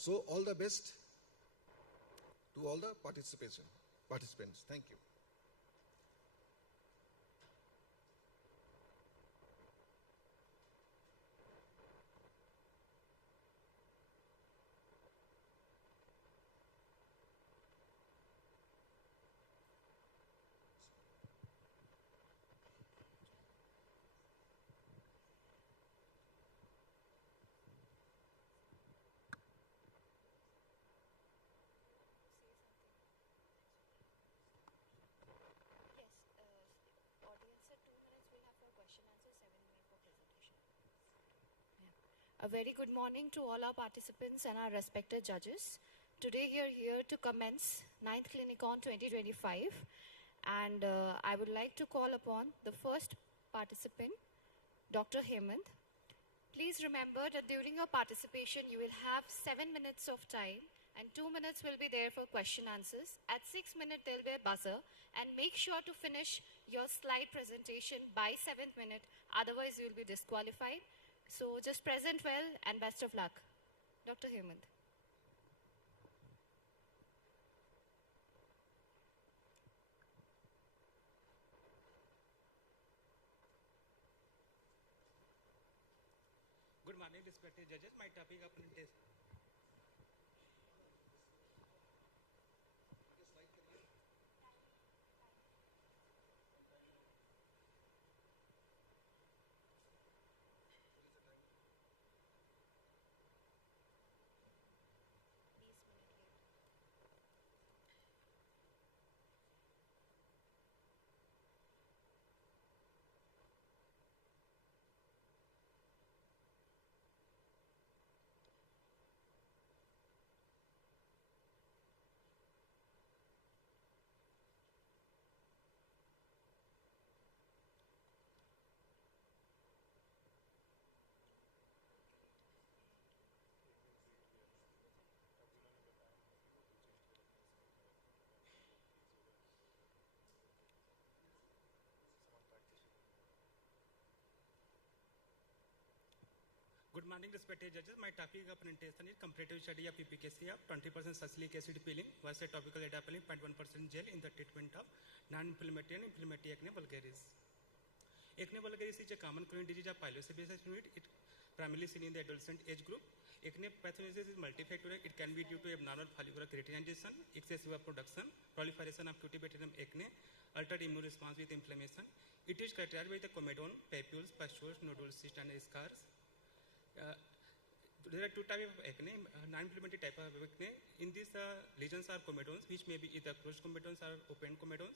So all the best to all the participants. Thank you. A very good morning to all our participants and our respected judges. Today we are here to commence 9th Clinicon 2025, and I would like to call upon the first participant, Dr. Hemant. Please remember that during your participation you will have 7 minutes of time and 2 minutes will be there for question answers. At 6 minutes there will be a buzzer, and make sure to finish your slide presentation by 7th minute, otherwise you will be disqualified. So just present well and best of luck. Dr. Hemant. Good morning, respected judges. My topic of presentation. Good morning, respected judges. My topic of presentation is comparative study of efficacy of 20% salicylic acid peeling versus topical adapalene 0.1% gel in the treatment of non-inflammatory and inflammatory acne vulgaris. Acne vulgaris is a common chronic disease of pilosebaceous fluid. It primarily seen in the adolescent age group. Acne pathogenesis is multifactorial. It can be due to abnormal follicular keratinization, excessive production, proliferation of cutibacterium acne, altered immune response with inflammation. It is characterized by the comedone, papules, pustules, nodules, cysts, and scars. There are two types of acne, non-inflammatory type of acne. In these lesions are comedones, which may be either closed comedones or open comedones.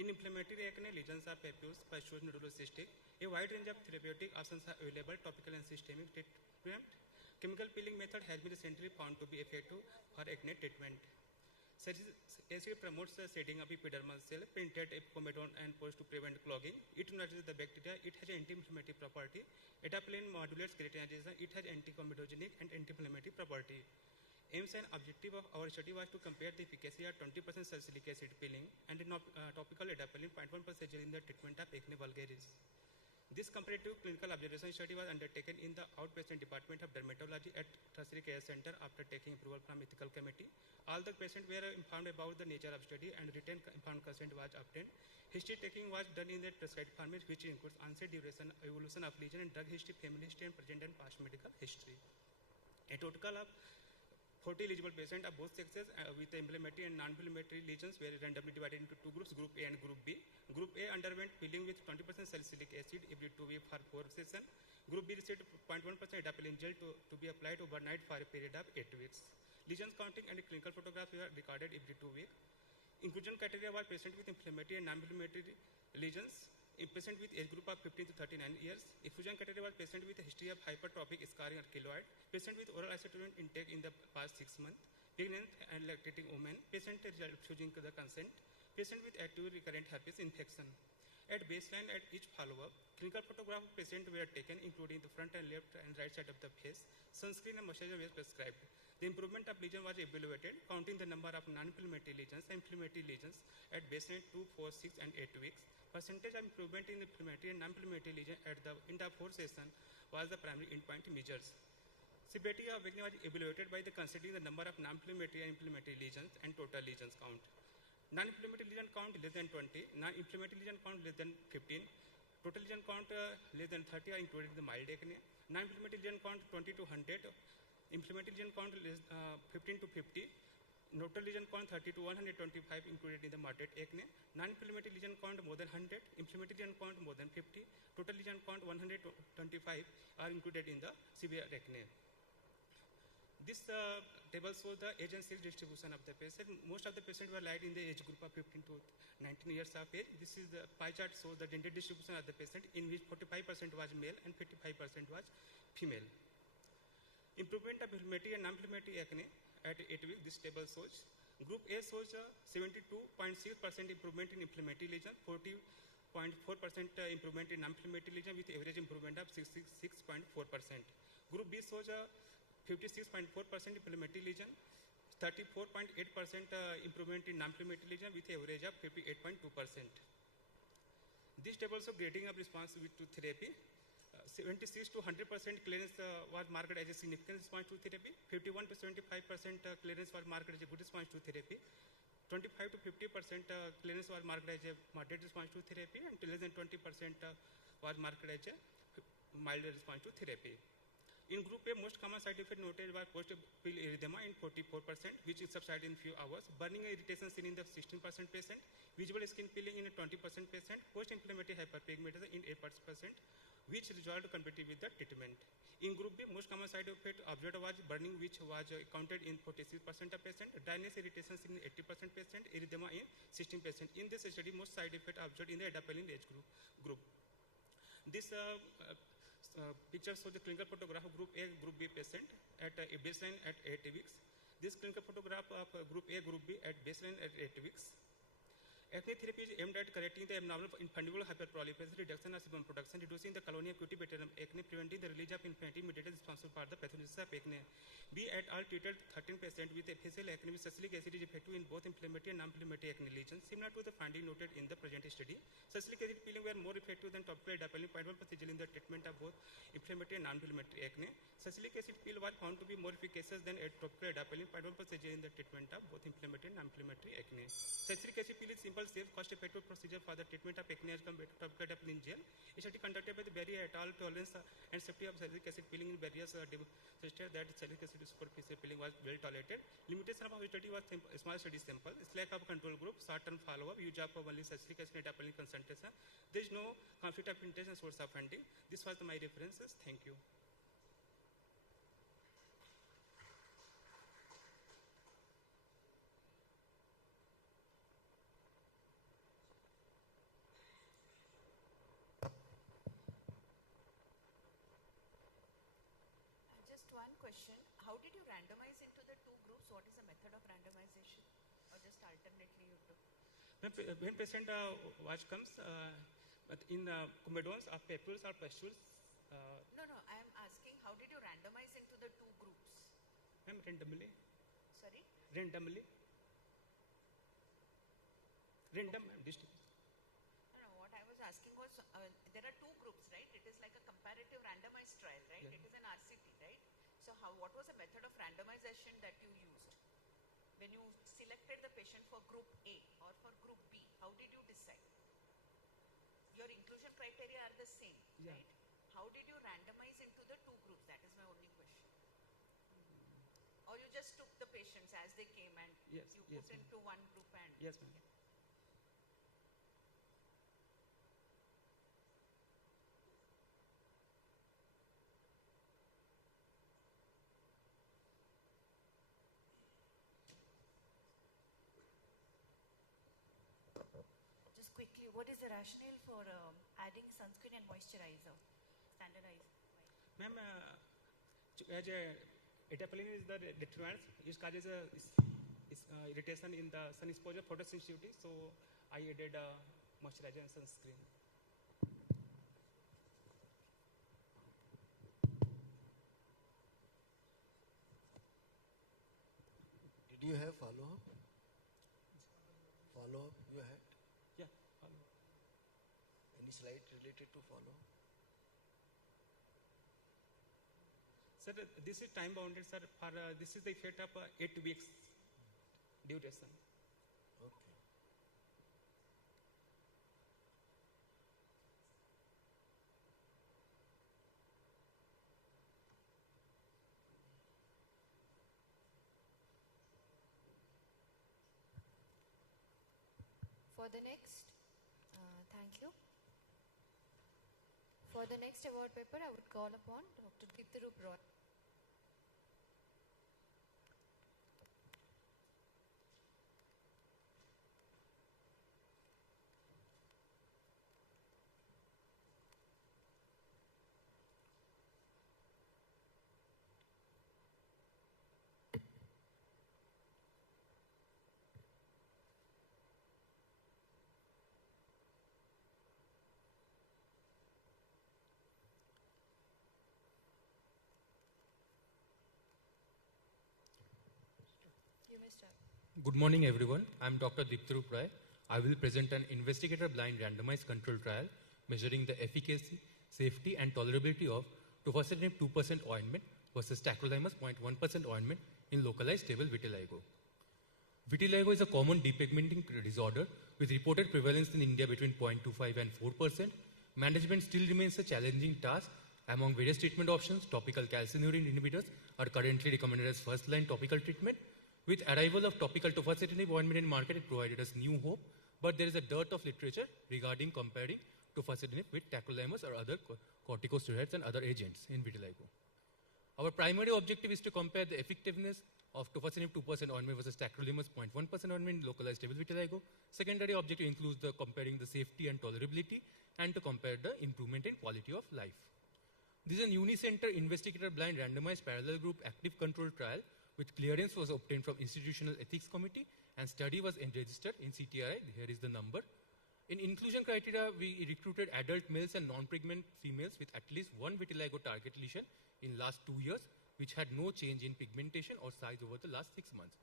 In inflammatory acne, lesions are papules, pustules, nodules, cystic. A wide range of therapeutic options are available, topical and systemic treatment. Chemical peeling method has been recently found to be effective for acne treatment. Acid promotes the shedding of epidermal cell, penetrate comedone and pores to prevent clogging. It neutralizes the bacteria. It has anti-inflammatory property. Adapalene modulates keratinization. It has anti-comedogenic and anti-inflammatory property. Aims and objective of our study was to compare the efficacy of 20% salicylic acid peeling and topical adapalene 0.1% gel in the treatment of acne vulgaris. This comparative clinical observation study was undertaken in the outpatient department of dermatology at Tertiary Care Center after taking approval from ethical committee. All the patients were informed about the nature of study and written informed consent was obtained. History taking was done in the prescribed format, which includes onset, duration, evolution of lesion, and drug history, family history, and present and past medical history. A total of 40 eligible patients of both sexes with inflammatory and non-inflammatory lesions were randomly divided into two groups, Group A and Group B. Group A underwent peeling with 20% salicylic acid every 2 weeks for 4 sessions. Group B received 0.1% adapalene gel to be applied overnight for a period of 8 weeks. Lesions counting and clinical photographs were recorded every 2 weeks. Inclusion criteria were patients with inflammatory and non-inflammatory lesions, a patient with age group of 15 to 39 years. Exclusion criteria was patient with a history of hypertrophic scarring or keloid, patient with oral acetylene intake in the past 6 months, pregnant and lactating women, patient refusing the consent, patient with active recurrent herpes infection. At baseline, at each follow-up, clinical photograph of patient were taken, including the front and left and right side of the face. Sunscreen and moisturizer were prescribed. The improvement of lesion was evaluated, counting the number of non-inflammatory lesions and inflammatory lesions at baseline 2, 4, 6, and 8 weeks. Percentage of improvement in inflammatory and non-inflammatory lesion at the end of 4 sessions was the primary endpoint measures. Severity of awakening was evaluated by considering the number of non-inflammatory and inflammatory lesions and total lesions count. Non-inflammatory lesion count less than 20, non-inflammatory lesion count less than 15, total lesion count less than 30 are included in the mild acne. Non-inflammatory lesion count 20 to 100, inflammatory lesion count 15 to 50, total lesion count 30 to 125 included in the moderate acne. Non-inflammatory lesion count more than 100, inflammatory lesion count more than 50, total lesion count 125 are included in the severe acne. This table shows the age and sex distribution of the patient. Most of the patients were lied in the age group of 15 to 19 years of age. This is the pie chart shows the gender distribution of the patient, in which 45% was male and 55% was female. Improvement of inflammatory and non-inflammatory acne at 8 weeks, this table shows. Group A shows 72.6% improvement in inflammatory lesion, 40.4% improvement in non-inflammatory lesion with average improvement of 66.4%. Group B shows 56.4% inflammatory lesion, 34.8% improvement in non-inflammatory lesion with average of 58.2%. This table shows grading of response to therapy. 76 to 100% clearance was marked as a significant response to therapy. 51 to 75% clearance was marked as a good response to therapy. 25 to 50% clearance was marked as a moderate response to therapy, and less than 20% was marked as a mild response to therapy. In group A, most common side effect noted was post-pill erythema in 44%, which is subsided in few hours, burning and irritation seen in the 16% patient, visual skin peeling in a 20% patient, post-inflammatory hyperpigmentation in 8%, which resolved completely with the treatment. In group B, most common side effect observed was burning, which was counted in 46% of patient, dryness irritation seen in 80% patient, erythema in 16%. In this study, most side effect observed in the adapalene age group. This picture shows the clinical photograph of group A, group B patient at a baseline at 8 weeks. This clinical photograph of group A, group B at baseline at 8 weeks. Acne therapy is aimed at correcting the abnormal fundibular hyperproliferation, reduction of sebum production, reducing the colony of Cutibacterium acne, preventing the release of inflammatory-mediated responsible for the pathogenesis of acne. B et al. Treated 13 patients with facial acne with salicylic acid is effective in both inflammatory and non-inflammatory acne lesions, similar to the finding noted in the present study. Salicylic acid peeling were more effective than topical adapalene 0.1 procedure in the treatment of both inflammatory and non-inflammatory acne. Salicylic acid peel was found to be more efficacious than topical adapalene 0.1 procedure in the treatment of both inflammatory and non-inflammatory acne. Salicylic acid peel is simple, safe, cost-effective procedure for the treatment of acne as compared to topical adapalene gel. A study conducted by the Berry et al. Tolerance and safety of salicylic acid peeling in various suggested that salicylic acid superficial peeling was well tolerated. Limitation of our study was small study sample, lack of control group, short-term follow-up, use of only salicylic acid and adapalene concentration. There is no conflict of interest and source of funding. This was my references. Thank you. Just one question. How did you randomize into the two groups? What is the method of randomization? Or just alternately you took? When patient watch comes, but in comedones or papules or pustules. No, I am asking how did you randomize into the two groups? Ma'am, randomly. Sorry? Randomly. Random distribution. No, what I was asking was there are two groups, right? It is like a comparative randomized trial, right? Yeah. It is an RCT, right? So what was the method of randomization that you used? When you selected the patient for group A or for group B, how did you decide? Your inclusion criteria are the same, Yeah. right? How did you randomize into the two groups? That is my only question. Or you just took the patients as they came and Yes, you yes, put ma'am. into one group and... Yes, ma'am. Just quickly, what is the rationale for adding sunscreen and moisturizer, standardized? Ma'am, as adapalene is the deterrent, it causes irritation in the sun exposure, photosensitivity, so I added moisturizer and sunscreen. Did you have follow-up? Follow-up you had? Yeah. Any slide related to follow-up? Sir, this is time bounded, sir. For this is the effect of 8 weeks duration. Okay. For the next, thank you. For the next award paper, I would call upon Dr. Deepthirup Roy. You may start. Good morning, everyone. I'm Dr. Deepthirup Roy. I will present an investigator-blind randomized control trial measuring the efficacy, safety, and tolerability of tofacitinib 2% ointment versus tacrolimus 0.1% ointment in localized stable vitiligo. Vitiligo is a common depigmenting disorder with reported prevalence in India between 0.25 and 4%. Management still remains a challenging task. Among various treatment options, topical calcineurin inhibitors are currently recommended as first-line topical treatment. With arrival of topical tofacitinib ointment in market, it provided us new hope, but there is a dearth of literature regarding comparing tofacitinib with tacrolimus or other corticosteroids and other agents in vitiligo. Our primary objective is to compare the effectiveness of tofacitinib 2% ointment versus tacrolimus 0.1% ointment in localized stable vitiligo. Secondary objective includes the comparing the safety and tolerability and to compare the improvement in quality of life. This is a unicenter investigator blind randomized parallel group active control trial with clearance was obtained from Institutional Ethics Committee and study was registered in CTRI. Here is the number. In inclusion criteria, we recruited adult males and non-pregnant females with at least one vitiligo target lesion in last 2 years, which had no change in pigmentation or size over the last 6 months.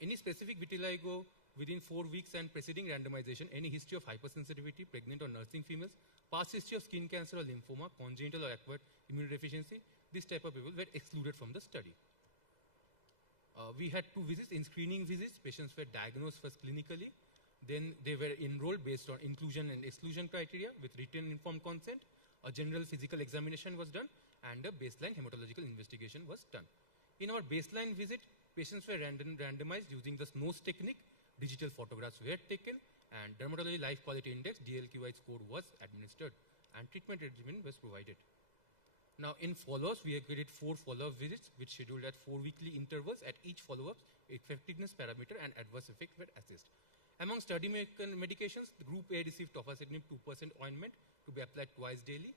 Any specific vitiligo within 4 weeks and preceding randomization, any history of hypersensitivity, pregnant or nursing females, past history of skin cancer or lymphoma, congenital or acquired immunodeficiency, this type of people were excluded from the study. We had 2 visits. In screening visits, patients were diagnosed first clinically, then they were enrolled based on inclusion and exclusion criteria with written informed consent. A general physical examination was done and a baseline hematological investigation was done. In our baseline visit, patients were randomized using the SNOWS technique, digital photographs were taken, and dermatology life quality index DLQI score was administered and treatment regimen was provided. Now in follow-ups, we agreed 4 follow-up visits which scheduled at 4 weekly intervals. At each follow-up, effectiveness parameter and adverse effect were assessed. Among study medications, the Group A received tofacitinib 2% ointment to be applied twice daily,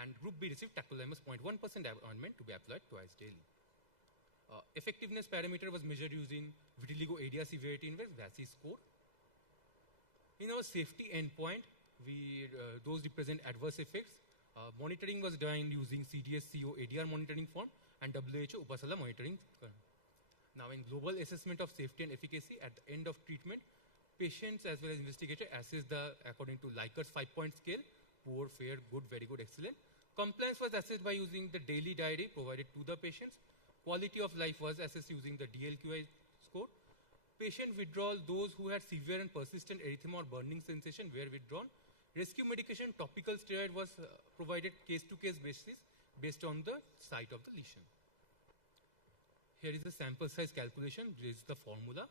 and Group B received tacrolimus 0.1% ointment to be applied twice daily. Effectiveness parameter was measured using vitiligo area severity index, VASI score. In our safety endpoint, those represent adverse effects. Monitoring was done using CDS-CO ADR monitoring form and WHO Upasala monitoring. Now in global assessment of safety and efficacy, at the end of treatment, patients as well as investigator assess according to Likert 5-point scale, poor, fair, good, very good, excellent. Compliance was assessed by using the daily diary provided to the patients. Quality of life was assessed using the DLQI score. Patient withdrawal, those who had severe and persistent erythema or burning sensation were withdrawn. Rescue medication, topical steroid was provided case-to-case basis based on the site of the lesion. Here is the sample size calculation. This is the formula.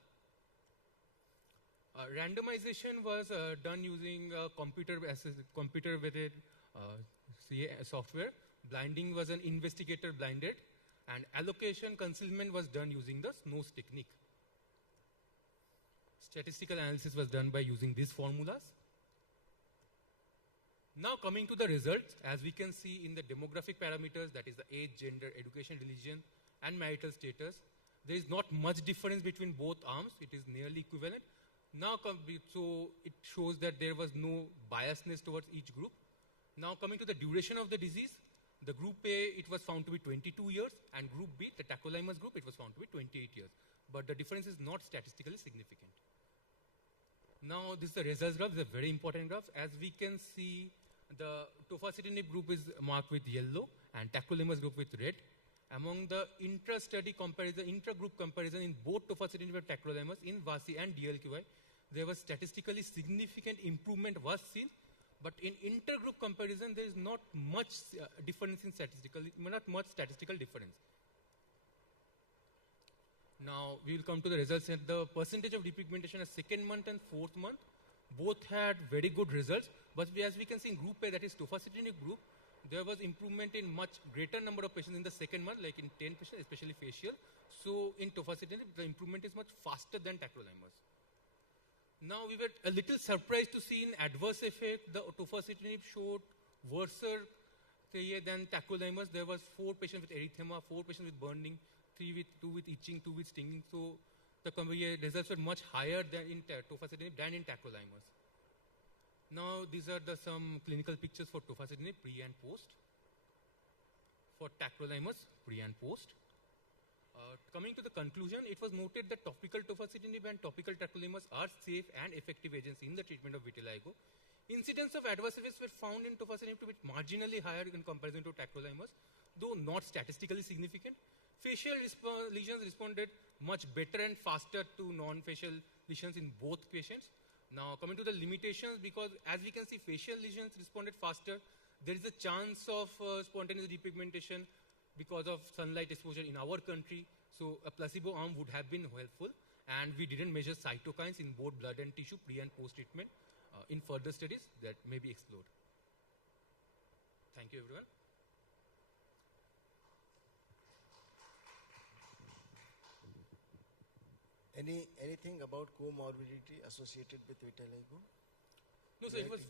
Randomization was done using computer-weighted software. Blinding was an investigator blinded, and allocation concealment was done using the SNOWS technique. Statistical analysis was done by using these formulas. Now coming to the results, as we can see in the demographic parameters, that is the age, gender, education, religion, and marital status, there is not much difference between both arms. It is nearly equivalent. Now, so it shows that there was no biasness towards each group. Now coming to the duration of the disease, the Group A, it was found to be 22 years, and Group B, the tacrolimus group, it was found to be 28 years. But the difference is not statistically significant. Now this is the results graph. This is a very important graph. As we can see, the tofacitinib group is marked with yellow and tacrolimus group with red. among the intra-study comparison, intra-group comparison in both tofacitinib and tacrolimus in VASI and DLQI, there was statistically significant improvement was seen, but in inter-group comparison, there is not much difference in not much statistical difference. Now, we will come to the results. And the percentage of depigmentation at 2nd month and 4th month, both had very good results. But as we can see in group A, that is tofacitinib group, there was improvement in much greater number of patients in the 2nd month, like in 10 patients, especially facial. So, in tofacitinib, the improvement is much faster than tacrolimus. Now, we were a little surprised to see in adverse effect, the tofacitinib showed worse than tacrolimus. There was 4 patients with erythema, 4 patients with burning, 2 with itching, 2 with stinging. So, the results were much higher than in tofacitinib than in tacrolimus. Now, these are some clinical pictures for tofacitinib, pre and post. For tacrolimus, pre and post. Coming to the conclusion, it was noted that topical tofacitinib and topical tacrolimus are safe and effective agents in the treatment of vitiligo. Incidence of adverse effects were found in tofacitinib to be marginally higher in comparison to tacrolimus, though not statistically significant. Facial lesions responded much better and faster to non-facial lesions in both patients. Now, coming to the limitations, because as we can see, facial lesions responded faster. There is a chance of spontaneous depigmentation because of sunlight exposure in our country. So, a placebo arm would have been helpful. And we didn't measure cytokines in both blood and tissue pre and post treatment. In further studies that may be explored. Thank you, everyone. Anything about comorbidity associated with vitiligo? No, sir, it was...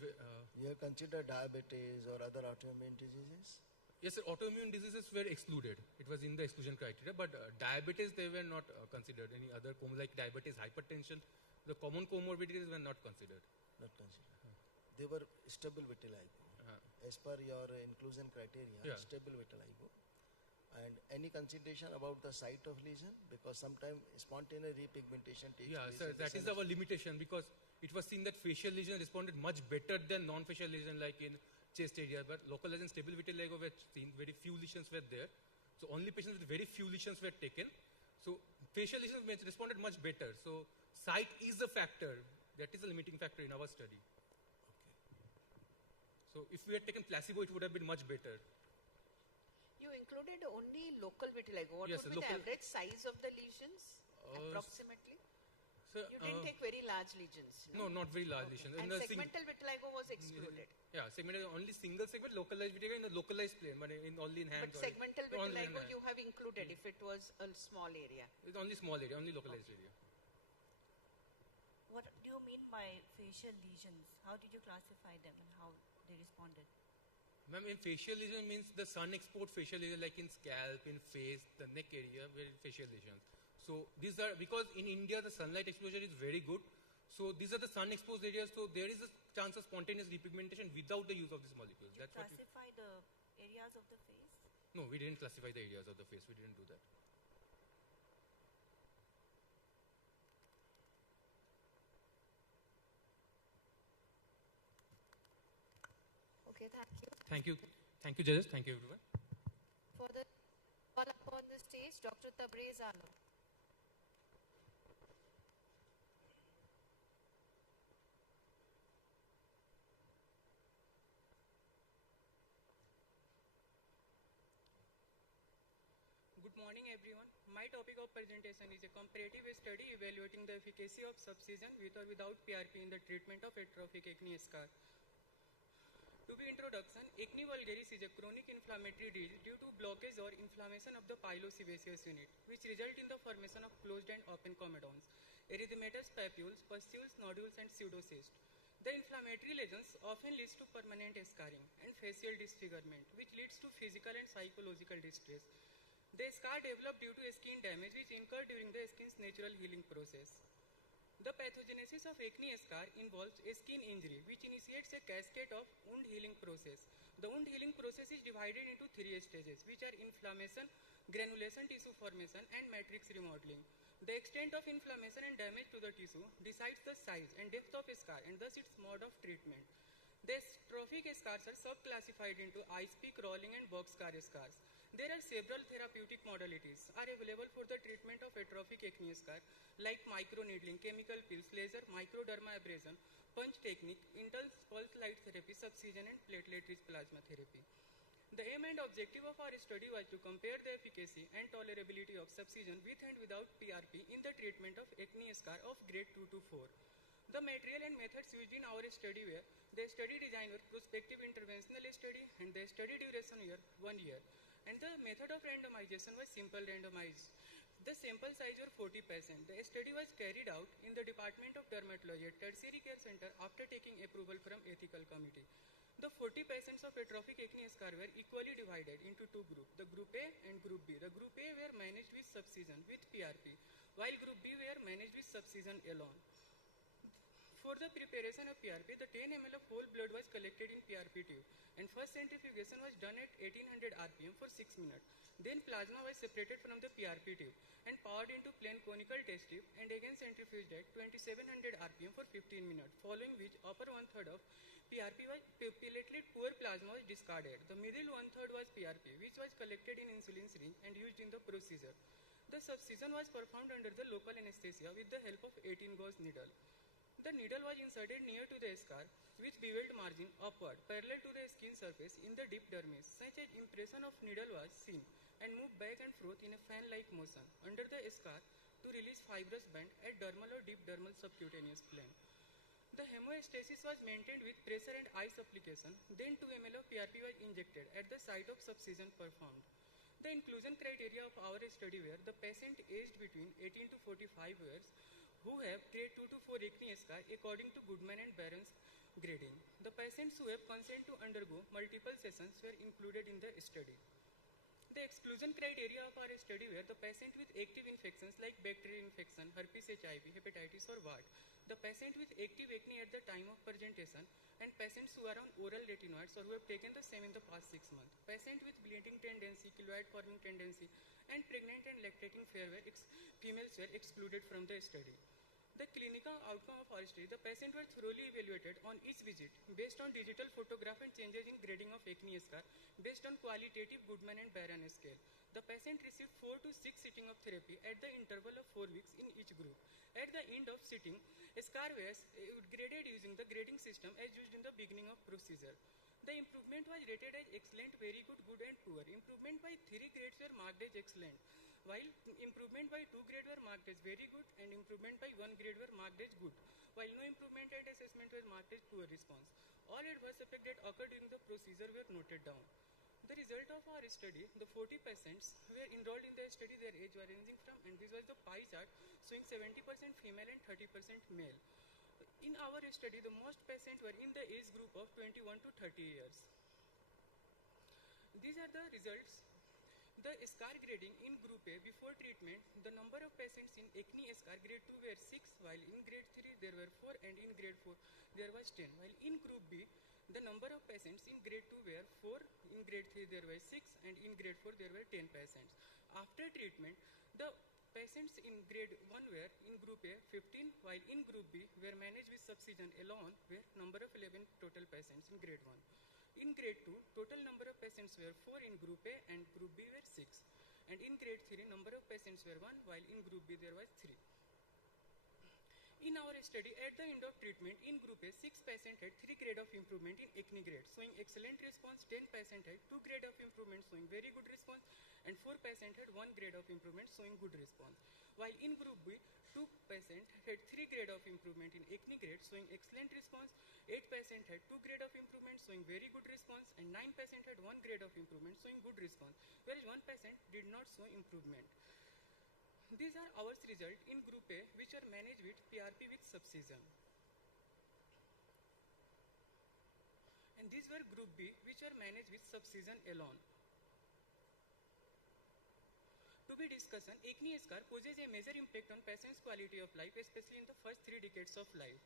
you have considered diabetes or other autoimmune diseases? Yes, sir, autoimmune diseases were excluded. It was in the exclusion criteria, but diabetes, they were not considered. Any other, like diabetes, hypertension, the common comorbidities were not considered. Not considered. They were stable vitiligo. As per your inclusion criteria, stable vitiligo. And any consideration about the site of lesion? Because sometimes spontaneous repigmentation takes place. Yeah, sir, that is our limitation, because it was seen that facial lesion responded much better than non-facial lesion like in chest area, but localized and stable vitiligo were seen, very few lesions were there. So only patients with very few lesions were taken. So facial lesions responded much better. So site is a factor, that is a limiting factor in our study. Okay. So if we had taken placebo, it would have been much better. You included only local vitiligo. What Yes, would be the average size of the lesions, approximately? Sir, you didn't take very large lesions. No, not very large lesions. And segmental vitiligo was excluded. Yeah, segmental, only single segment, localized vitiligo in the localized plane, but only in hands. But segmental vitiligo you have included if it was a small area. It's only small area, only localized area. What do you mean by facial lesions? How did you classify them and how they responded? Ma'am, in facial lesion means the sun exposed facial lesion like in scalp, in face, the neck area, where facial lesions. So these are, because in India the sunlight exposure is very good, so these are the sun exposed areas, so there is a chance of spontaneous repigmentation without the use of these molecules. Did you classify the areas of the face? No, we didn't classify the areas of the face, we didn't do that. Okay, thank you. Thank you. Thank you, judges. Thank you, everyone. For the call upon the stage, Dr. Tabriz Alam. Good morning, everyone. My topic of presentation is a comparative study evaluating the efficacy of subcision with or without PRP in the treatment of atrophic acne scar. To be introduction, acne vulgaris is a chronic inflammatory disease due to blockage or inflammation of the pilosebaceous unit, which result in the formation of closed and open comedones, erythematous papules, pustules, nodules, and pseudocysts. The inflammatory lesions often leads to permanent scarring and facial disfigurement, which leads to physical and psychological distress. The scar develop due to skin damage which occur during the skin's natural healing process. The pathogenesis of acne scar involves a skin injury which initiates a cascade of wound healing process. The wound healing process is divided into 3 stages, which are inflammation, granulation, tissue formation, and matrix remodeling. The extent of inflammation and damage to the tissue decides the size and depth of scar and thus its mode of treatment. The atrophic scars are subclassified into ice pick, rolling, and box scar scars. There are several therapeutic modalities are available for the treatment of atrophic acne scar, like microneedling, chemical pills, laser, microdermabrasion, punch technique, intense pulse light therapy, subcision, and platelet-rich plasma therapy. The aim and objective of our study was to compare the efficacy and tolerability of subcision with and without PRP in the treatment of acne scar of grade 2 to 4. The material and methods used in our study were the study design were prospective interventional study and the study duration were 1 year. And the method of randomization was simple randomized. The sample size were 40 patients. The study was carried out in the Department of Dermatology at Tertiary Care Center after taking approval from Ethical Committee. The 40 patients of atrophic acne scar were equally divided into two groups, the Group A and Group B. The Group A were managed with subcision with PRP, while Group B were managed with subcision alone. For the preparation of PRP, the 10 ml of whole blood was collected in PRP tube, and first centrifugation was done at 1800 rpm for 6 minutes. Then plasma was separated from the PRP tube and poured into plain conical test tube and again centrifuged at 2700 rpm for 15 minutes, following which upper one-third of PRP was platelet poor plasma was discarded. The middle one-third was PRP, which was collected in insulin syringe and used in the procedure. The subcision was performed under the local anesthesia with the help of 18-gauge needle. The needle was inserted near to the scar, which beveled margin upward, parallel to the skin surface in the deep dermis. Such an impression of needle was seen and moved back and forth in a fan-like motion under the scar to release fibrous band at dermal or deep dermal subcutaneous plane. The hemostasis was maintained with pressure and ice application. Then 2 ml of PRP was injected at the site of subcision performed. The inclusion criteria of our study were the patient aged between 18 to 45 years, who have grade 2 to 4 acne scar according to Goodman and Barron's grading. The patients who have consent to undergo multiple sessions were included in the study. The exclusion criteria of our study were the patient with active infections like bacterial infection, herpes HIV, hepatitis or wart, the patient with active acne at the time of presentation, and patients who are on oral retinoids or who have taken the same in the past 6 months. Patient with bleeding tendency, keloid forming tendency, and pregnant and lactating females were excluded from the study. The clinical outcome of our study, the patients were thoroughly evaluated on each visit based on digital photograph and changes in grading of acne scar based on qualitative Goodman and Barron scale. The patient received 4 to 6 sitting of therapy at the interval of 4 weeks in each group. At the end of sitting, scar was graded using the grading system as used in the beginning of procedure. The improvement was rated as excellent, very good, good and poor. Improvement by 3 grades were marked as excellent, while improvement by 2 grades were marked as very good and improvement by 1 grade were marked as good, while no improvement at assessment was marked as poor response. All adverse effects that occurred during the procedure were noted down. The result of our study, the 40 patients were enrolled in the study, their age were ranging from, and this was the pie chart showing 70% female and 30% male. In our study, the most patients were in the age group of 21 to 30 years. These are the results. The scar grading in group A before treatment, the number of patients in acne scar grade 2 were 6, while in grade 3 there were 4 and in grade 4 there was 10. While in group B, the number of patients in grade 2 were 4, in grade 3 there were 6 and in grade 4 there were 10 patients. After treatment, the patients in grade 1 were in group A 15, while in group B were managed with subcision alone were number of 11 total patients in grade 1. In grade 2, total number of patients were 4 in group A and group B were 6. And in grade 3, number of patients were 1, while in group B there was 3. In our study, at the end of treatment, in group A, 6 patients had 3 grade of improvement in acne grade, showing excellent response. 10 patients had 2 grade of improvement, showing very good response, and 4 patients had 1 grade of improvement, showing good response. While in group B, 2 patients had 3 grade of improvement in acne grade, showing excellent response. 8 patients had 2 grade of improvement, showing very good response, and 9 patients had 1 grade of improvement, showing good response, whereas 1 patient did not show improvement. These are our results in group A, which are managed with PRP with subcision. And these were group B, which are managed with subcision alone. To be discussed, acne scar poses a major impact on patients' quality of life, especially in the first 3 decades of life.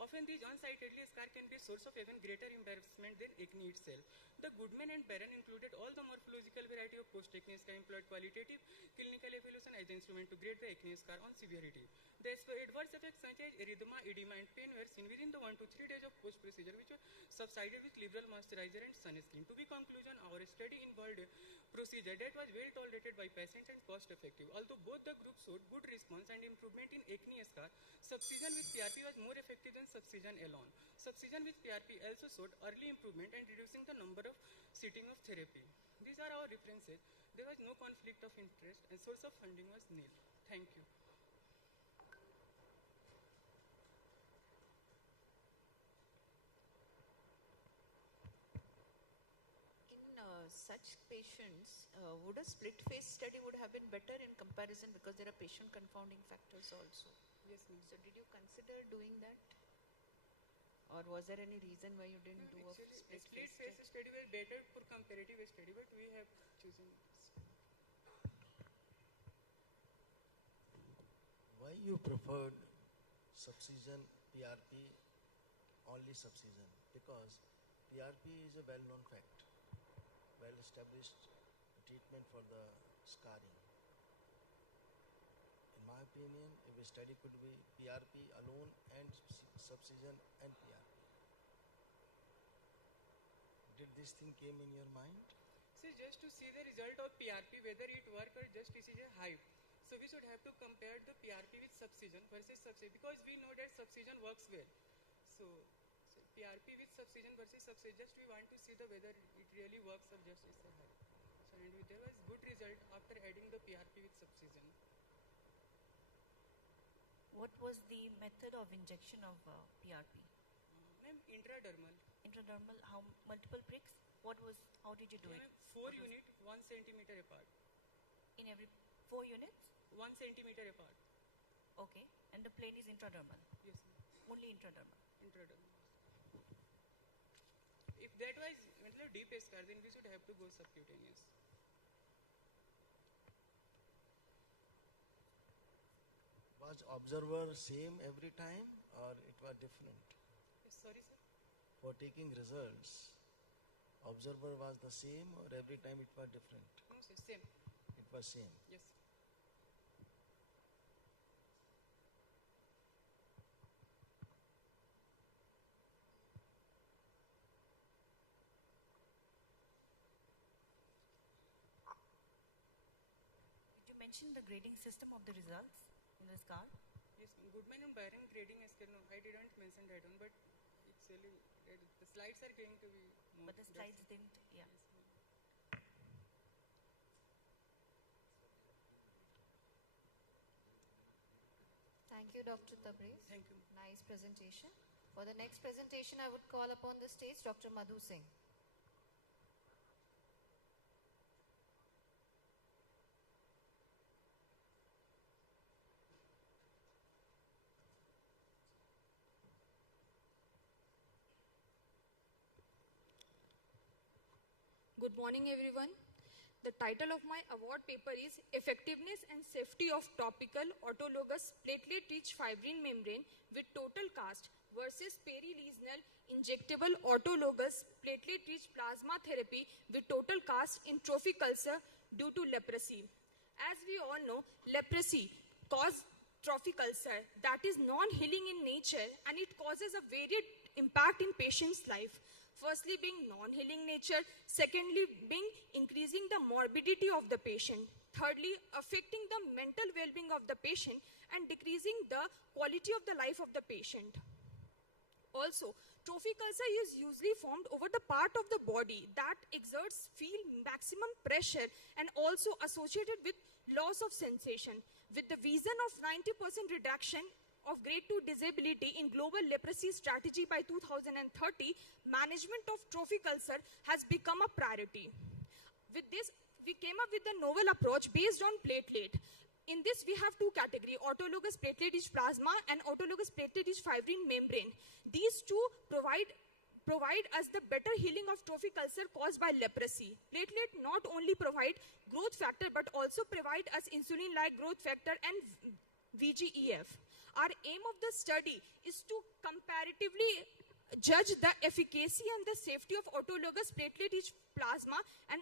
Often these unsightly scars can be a source of even greater embarrassment than acne itself. The Goodman and Barron included all the morphological variety of post-acne scar, employed qualitative clinical evaluation as the instrument to grade the acne scar on severity. The adverse effects such as erythema, edema, and pain were seen within the 1 to 3 days of post-procedure, which were subsided with liberal moisturizer and sunscreen. To be conclusion, our study involved a procedure that was well tolerated by patients and cost-effective. Although both the groups showed good response and improvement in acne scar, subcision with PRP was more effective than subcision alone. Subcision with PRP also showed early improvement and reducing the number of sitting of therapy. These are our references. There was no conflict of interest and source of funding was nil. Thank you. In such patients, would a split phase study would have been better in comparison because there are patient confounding factors also? Yes, ma'am. So did you consider doing that? Or was there any reason why you didn't do a Actually, split split phase phase study? study were better for comparative study, but we have chosen this. Why you preferred subcision, PRP, only subcision? Because PRP is a well-known fact, well-established treatment for the scarring. In my opinion, if a study could be PRP alone and subcision and PRP. Did this thing came in your mind? So just to see the result of PRP, whether it work or just it is a hype. So we should have to compare the PRP with subcision versus subcision because we know that subcision works well. So PRP with subcision versus subcision, just we want to see the whether it really works or just is a hype. So and there was good result after adding the PRP with subcision. What was the method of injection of PRP? Ma'am, intradermal. Intradermal, how multiple pricks? How did you do it? 4 unit, 1 centimeter apart. In every 4 units? 1 centimeter apart. Okay. And the plane is intradermal? Yes, ma'am. Only intradermal? Intradermal. If that was deep scar, then we should have to go subcutaneous. Was observer same every time or it was different? Yes, sorry, sir. For taking results, observer was the same or every time it was different? No, sir, same. It was same. Yes. Did you mention the grading system of the results in this card? Yes, ma'am. Goodman and Byron grading scale. No, I didn't mention that one, but it's really the slides are going to be more. But the slides didn't, yeah. Yes, ma'am. Thank you, Dr. Tabriz. Thank you. Nice presentation. For the next presentation, I would call upon the stage Dr. Madhu Singh. Good morning, everyone. The title of my award paper is Effectiveness and Safety of Topical Autologous Platelet-Rich Fibrin Membrane with Total Cast versus Perilesional Injectable Autologous Platelet-Rich Plasma Therapy with Total Cast in Trophic Ulcer due to leprosy. As we all know, leprosy causes trophic ulcer that is non-healing in nature and it causes a varied impact in patient's life. Firstly, being non-healing nature. Secondly, being increasing the morbidity of the patient. Thirdly, affecting the mental well-being of the patient and decreasing the quality of the life of the patient. Also, trophic ulcer is usually formed over the part of the body that exerts maximum pressure and also associated with loss of sensation. With the vision of 90% reduction of grade 2 disability in global leprosy strategy by 2030, management of trophic ulcer has become a priority. With this, we came up with a novel approach based on platelet. In this, we have two categories, autologous platelet-rich plasma and autologous platelet-rich fibrin membrane. These two provide us the better healing of trophic ulcer caused by leprosy. Platelet not only provide growth factor, but also provide us insulin-like growth factor and VGEF. Our aim of the study is to comparatively judge the efficacy and the safety of autologous platelet-rich plasma and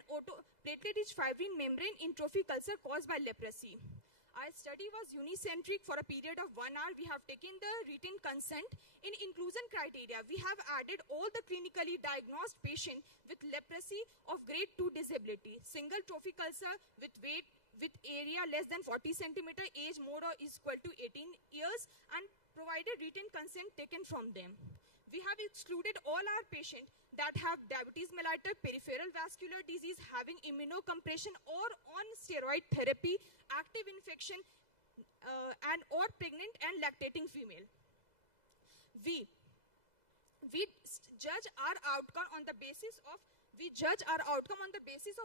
platelet-rich fibrin membrane in trophic ulcer caused by leprosy. Our While study was unicentric for a period of 1 hour, we have taken the written consent. In inclusion criteria, we have added all the clinically diagnosed patient with leprosy of grade 2 disability, single trophic ulcer with weight with area less than 40 centimeter, age more or equal to 18 years, and provided written consent taken from them. We have excluded all our patients that have diabetes mellitus, peripheral vascular disease, having immunocompression or on steroid therapy, active infection, and or pregnant and lactating female. We judge our outcome on the basis of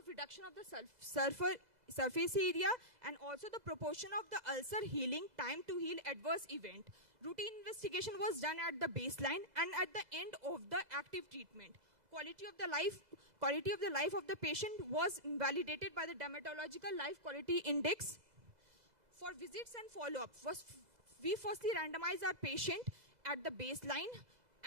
reduction of the surface area and also the proportion of the ulcer healing, time to heal adverse event. Routine investigation was done at the baseline and at the end of the active treatment. Quality of the life of the patient was validated by the Dermatological Life Quality Index. For visits and follow-up, we firstly randomize our patient at the baseline,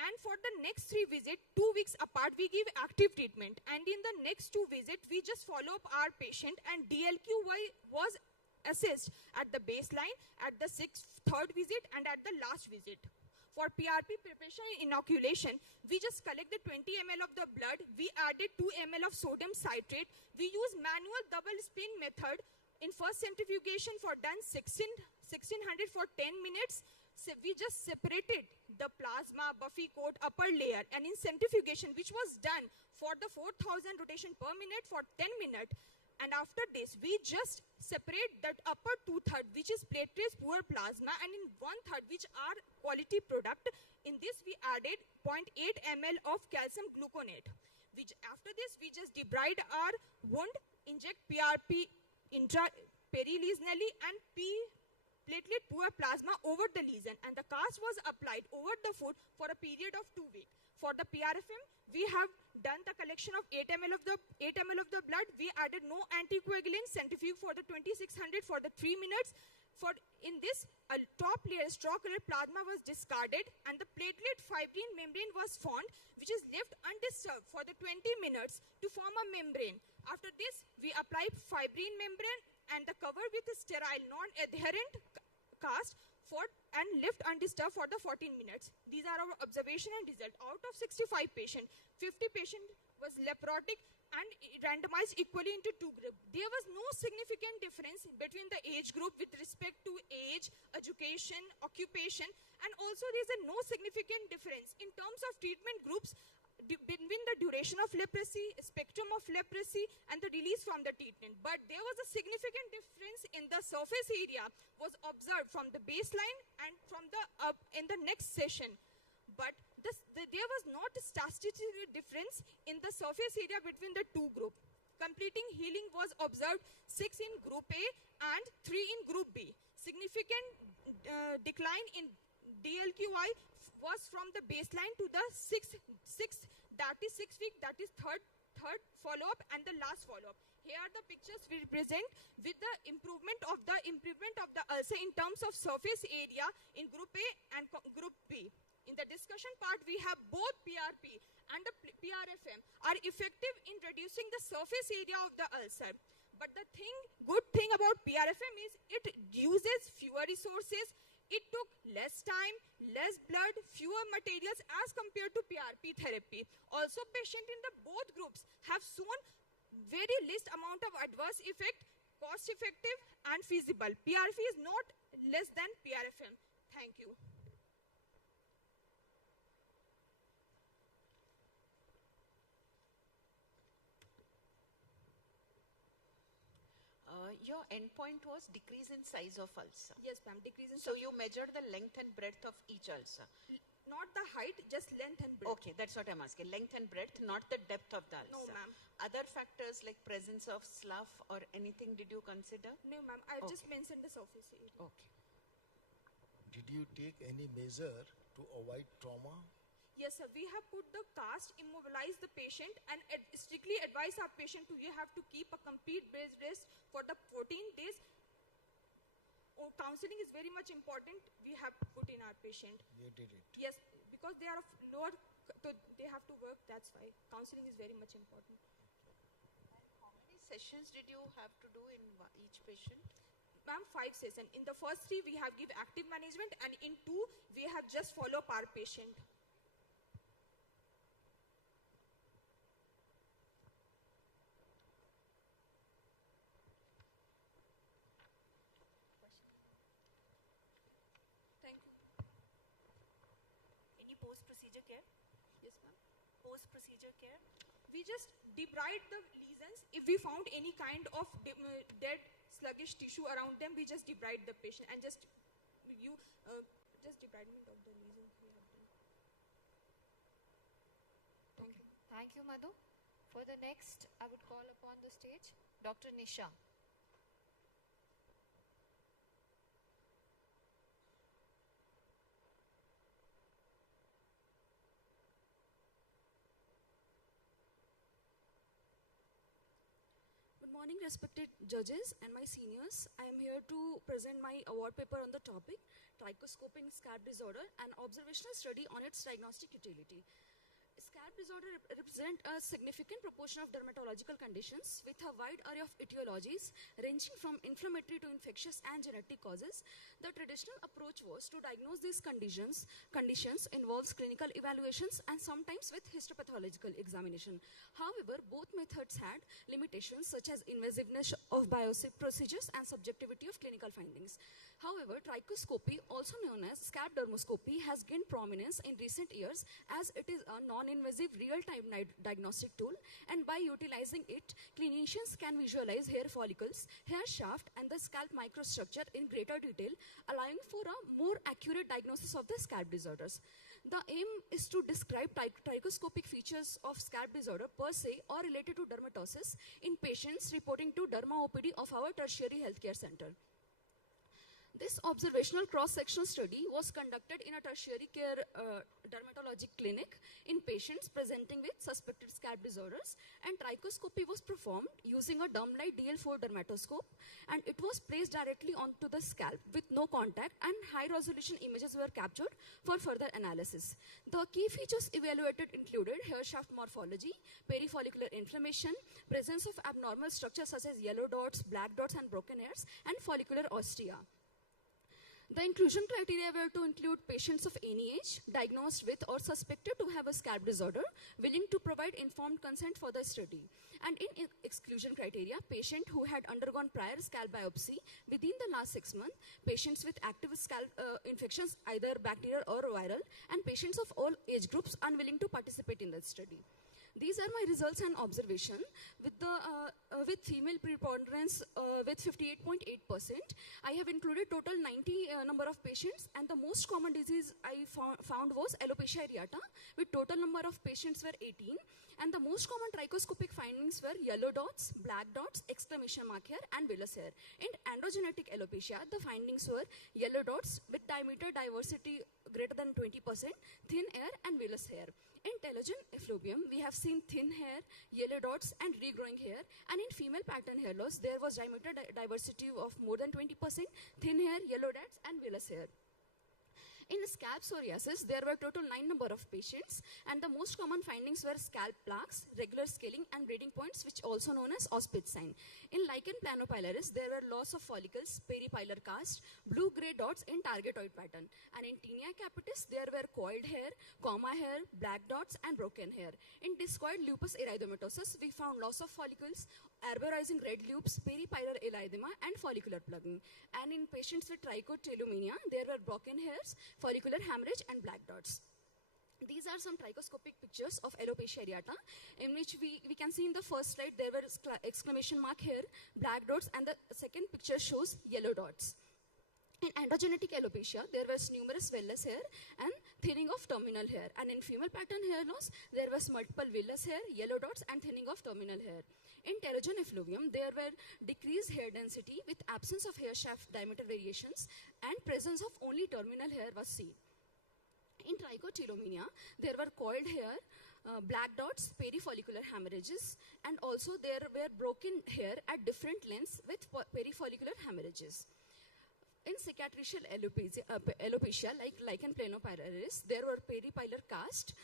and for the next 3 visits, 2 weeks apart, we give active treatment. And in the next 2 visits, we just follow up our patient, and DLQY was assessed at the baseline, at the 3rd visit, and at the last visit. For PRP preparation and inoculation, we just collect the 20 ml of the blood. We added 2 ml of sodium citrate. We use manual double spin method. In first centrifugation for done 1600 for 10 minutes. So we just separated the plasma, buffy coat, upper layer, and in centrifugation, which was done for the 4000 rotation per minute for 10 minutes. And after this, we just separate that upper 2/3, which is platelets, poor plasma, and in 1/3, which are quality product. In this, we added 0.8 ml of calcium gluconate. After this, we just debride our wound, inject PRP intraperillesionally, and platelet poor plasma over the lesion. And the cast was applied over the foot for a period of 2 weeks. For the PRFM, we have done the collection of 8 ml of the blood. We added no anticoagulant, centrifuge for the 2600 for the 3 minutes. In this, a top layer straw colored plasma was discarded, and the platelet fibrin membrane was formed, which is left undisturbed for the 20 minutes to form a membrane. After this, we apply fibrin membrane and the cover with a sterile non-adherent cast and left undisturbed for the 14 minutes. These are our observation and result. Out of 65 patients, 50 patients was leprotic and randomized equally into 2 groups. There was no significant difference between the age group with respect to age, education, occupation, and also there is no significant difference in terms of treatment groups between the duration of leprosy, spectrum of leprosy, and the release from the treatment. But there was a significant difference in the surface area was observed from the baseline and from the in the next session. But there was not a statistical difference in the surface area between the 2 groups. Completing healing was observed 6 in group A and 3 in group B. Significant decline in DLQI was from the baseline to the 6 week, that is third follow-up and the last follow-up. Here are the pictures we present with the improvement of the ulcer in terms of surface area in group A and group B. In the discussion part, we have both PRP and the PRFM are effective in reducing the surface area of the ulcer. But the good thing about PRFM is it uses fewer resources. It took less time, less blood, fewer materials as compared to PRP therapy. Also, patients in the both groups have shown very least amount of adverse effect, cost effective and feasible. PRP is not less than PRFM. Thank you. Your endpoint was decrease in size of ulcer. Yes, ma'am, decrease in So you measured the length and breadth of each ulcer. Not the height, just length and breadth. Okay, that's what I'm asking. Length and breadth, not the depth of the ulcer. No, ma'am. Other factors like presence of slough or anything did you consider? No, ma'am. I just mentioned the surface area. Okay. Did you take any measure to avoid trauma? Yes, sir. We have put the cast, immobilize the patient, and strictly advise our patient you have to keep a complete bed rest for the 14 days. Counseling is very much important. We have put in our patient. You did it. Yes, because they are of lower, so they have to work. That's why counseling is very much important. How many sessions did you have to do in each patient? ma'am, 5 sessions. In the first 3, we have give active management, and in 2, we have just follow per patient. Thank you. Any post-procedure care? Yes, ma'am. Post-procedure care? We just debride the lesions. If we found any kind of dead sluggish tissue around them, we just debride the patient and just just debridement of the lesions we have done. Thank you. Thank you, Madhu. For the next, I would call upon the stage Dr. Nisha. Good morning, respected judges and my seniors. I am here to present my award paper on the topic, trichoscoping scalp disorder, an observational study on its diagnostic utility. Scalp disorder represent a significant proportion of dermatological conditions with a wide array of etiologies ranging from inflammatory to infectious and genetic causes. The traditional approach was to diagnose these conditions involves clinical evaluations and sometimes with histopathological examination. However, both methods had limitations such as invasiveness of biopsy procedures and subjectivity of clinical findings. However, trichoscopy, also known as scalp dermoscopy, has gained prominence in recent years as it is a non-invasive real-time diagnostic tool, and by utilizing it, clinicians can visualize hair follicles, hair shaft, and the scalp microstructure in greater detail, allowing for a more accurate diagnosis of the scalp disorders. The aim is to describe trichoscopic features of scalp disorder per se or related to dermatosis in patients reporting to derma OPD of our tertiary healthcare center. This observational cross-sectional study was conducted in a tertiary care dermatologic clinic in patients presenting with suspected scalp disorders, and trichoscopy was performed using a DermLite DL4 dermatoscope, and it was placed directly onto the scalp with no contact, and high-resolution images were captured for further analysis. The key features evaluated included hair shaft morphology, perifollicular inflammation, presence of abnormal structures such as yellow dots, black dots, and broken hairs, and follicular ostia. The inclusion criteria were to include patients of any age, diagnosed with or suspected to have a scalp disorder, willing to provide informed consent for the study. And in exclusion criteria, patient who had undergone prior scalp biopsy within the last 6 months, patients with active scalp infections, either bacterial or viral, and patients of all age groups unwilling to participate in the study. These are my results and observation with female preponderance with 58.8%. I have included total 90 number of patients, and the most common disease I found was alopecia areata, with total number of patients were 18, and the most common trichoscopic findings were yellow dots, black dots, exclamation mark hair, and villus hair. In androgenetic alopecia, the findings were yellow dots with diameter diversity greater than 20%, thin hair, and villus hair. In telogen effluvium, we have seen thin hair, yellow dots, and regrowing hair. And in female pattern hair loss, there was diameter diversity of more than 20%, thin hair, yellow dots, and villus hair. In scalp psoriasis, there were total 9 number of patients, and the most common findings were scalp plaques, regular scaling, and breeding points, which also known as Auspitz sign. In lichen planopilaris, there were loss of follicles, peripilar cast, blue-gray dots in targetoid pattern. And in tinea capitis, there were coiled hair, comma hair, black dots, and broken hair. In discoid lupus erythematosus, we found loss of follicles, arborizing red loops, peripilar erythema, and follicular plugging. And in patients with trichotillomania, there were broken hairs, follicular hemorrhage, and black dots. These are some trichoscopic pictures of alopecia areata, in which we can see in the first slide there were exclamation mark hair, black dots, and the second picture shows yellow dots. In androgenetic alopecia, there was numerous vellus hair and thinning of terminal hair. And in female pattern hair loss, there was multiple vellus hair, yellow dots, and thinning of terminal hair. In telogen effluvium, there were decreased hair density with absence of hair shaft diameter variations, and presence of only terminal hair was seen. In trichotillomania, there were coiled hair, black dots, perifollicular hemorrhages, and also there were broken hair at different lengths with perifollicular hemorrhages. In cicatricial alopecia, like lichen planopilaris, there were peripilar cast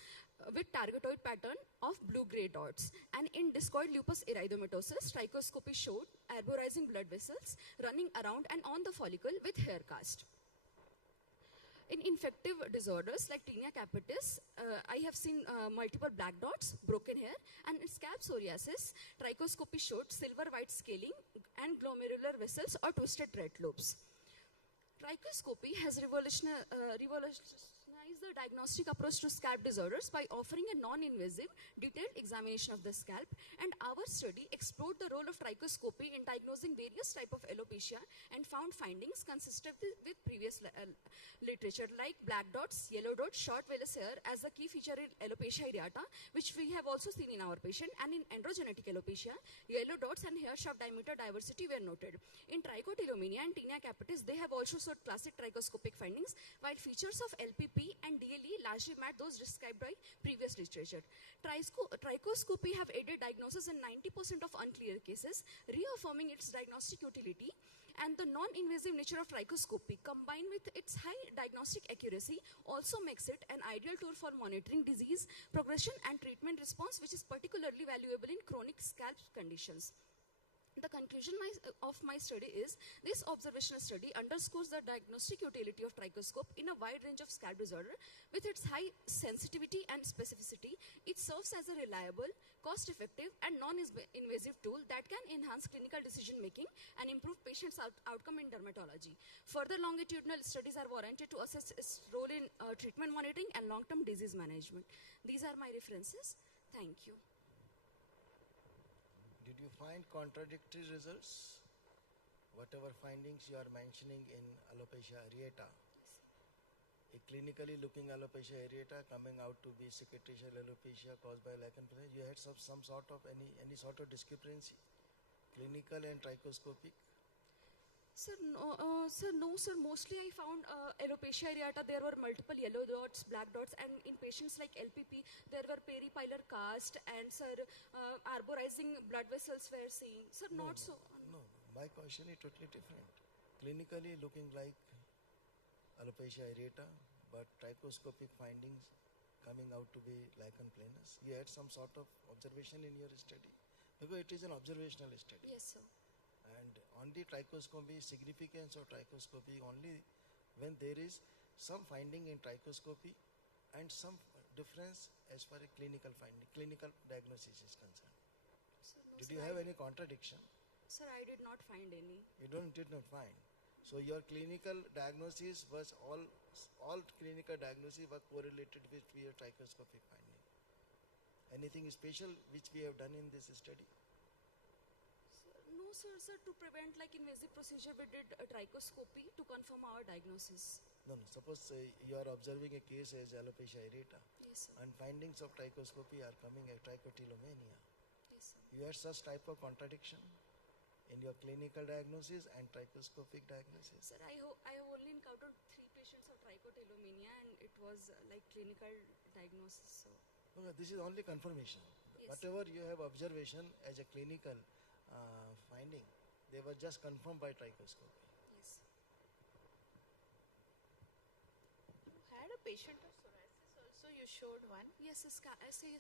with targetoid pattern of blue-gray dots. And in discoid lupus erythematosus, trichoscopy showed arborizing blood vessels running around and on the follicle with hair cast. In infective disorders like tinea capitis, I have seen multiple black dots, broken hair, and in scalp psoriasis, trichoscopy showed silver-white scaling and glomerular vessels or twisted red lobes. Trichoscopy has revolutionized the diagnostic approach to scalp disorders by offering a non-invasive, detailed examination of the scalp, and our study explored the role of trichoscopy in diagnosing various types of alopecia and found findings consistent with previous literature like black dots, yellow dots, short vellus hair as a key feature in alopecia areata, which we have also seen in our patient, and in androgenetic alopecia, yellow dots and hair shaft diameter diversity were noted. In trichotillomania and tinea capitis, they have also showed classic trichoscopic findings, while features of LPP and DLE largely match those described by previous literature. Trichoscopy have aided diagnosis in 90% of unclear cases, reaffirming its diagnostic utility, and the non-invasive nature of trichoscopy combined with its high diagnostic accuracy also makes it an ideal tool for monitoring disease progression and treatment response, which is particularly valuable in chronic scalp conditions. The conclusion of my study is, this observational study underscores the diagnostic utility of trichoscope in a wide range of scalp disorder. With its high sensitivity and specificity, it serves as a reliable, cost-effective, and non-invasive tool that can enhance clinical decision-making and improve patients' outcome in dermatology. Further longitudinal studies are warranted to assess its role in treatment monitoring and long-term disease management. These are my references. Thank you. Did you find contradictory results? Whatever findings you are mentioning in alopecia areata, a clinically looking alopecia areata coming out to be cicatricial alopecia caused by lichen planopilaris, you had some sort of any sort of discrepancy, clinical and trichoscopic? Sir, no, sir. Mostly I found alopecia areata, there were multiple yellow dots, black dots, and in patients like LPP, there were peripilar cast, and sir, arborizing blood vessels were seen. Sir, No, not so. No, my question is totally different. Clinically looking like alopecia areata, but trichoscopic findings coming out to be lichen planus. You had some sort of observation in your study? Because it is an observational study. Yes, sir. And on the trichoscopy, significance of trichoscopy only when there is some finding in trichoscopy and some difference as far as clinical finding, clinical diagnosis is concerned. Sir, no, Did sir, you have any contradiction? Sir, I did not find any. You did not find. So your clinical diagnosis was all clinical diagnosis were correlated with your trichoscopic finding. Anything special which we have done in this study? No, sir, to prevent like invasive procedure, we did a trichoscopy to confirm our diagnosis. No. Suppose you are observing a case as alopecia areata, Yes, sir. and findings of trichoscopy are coming as trichotillomania. Yes, sir. You had such type of contradiction in your clinical diagnosis and trichoscopic diagnosis. Sir, I have only encountered 3 patients of trichotillomania, and it was like clinical diagnosis. So No, this is only confirmation. Yes. Whatever you have observation as a clinical finding, they were just confirmed by trichoscopy. yes. You had a patient of psoriasis also, you showed one. Yes, yes,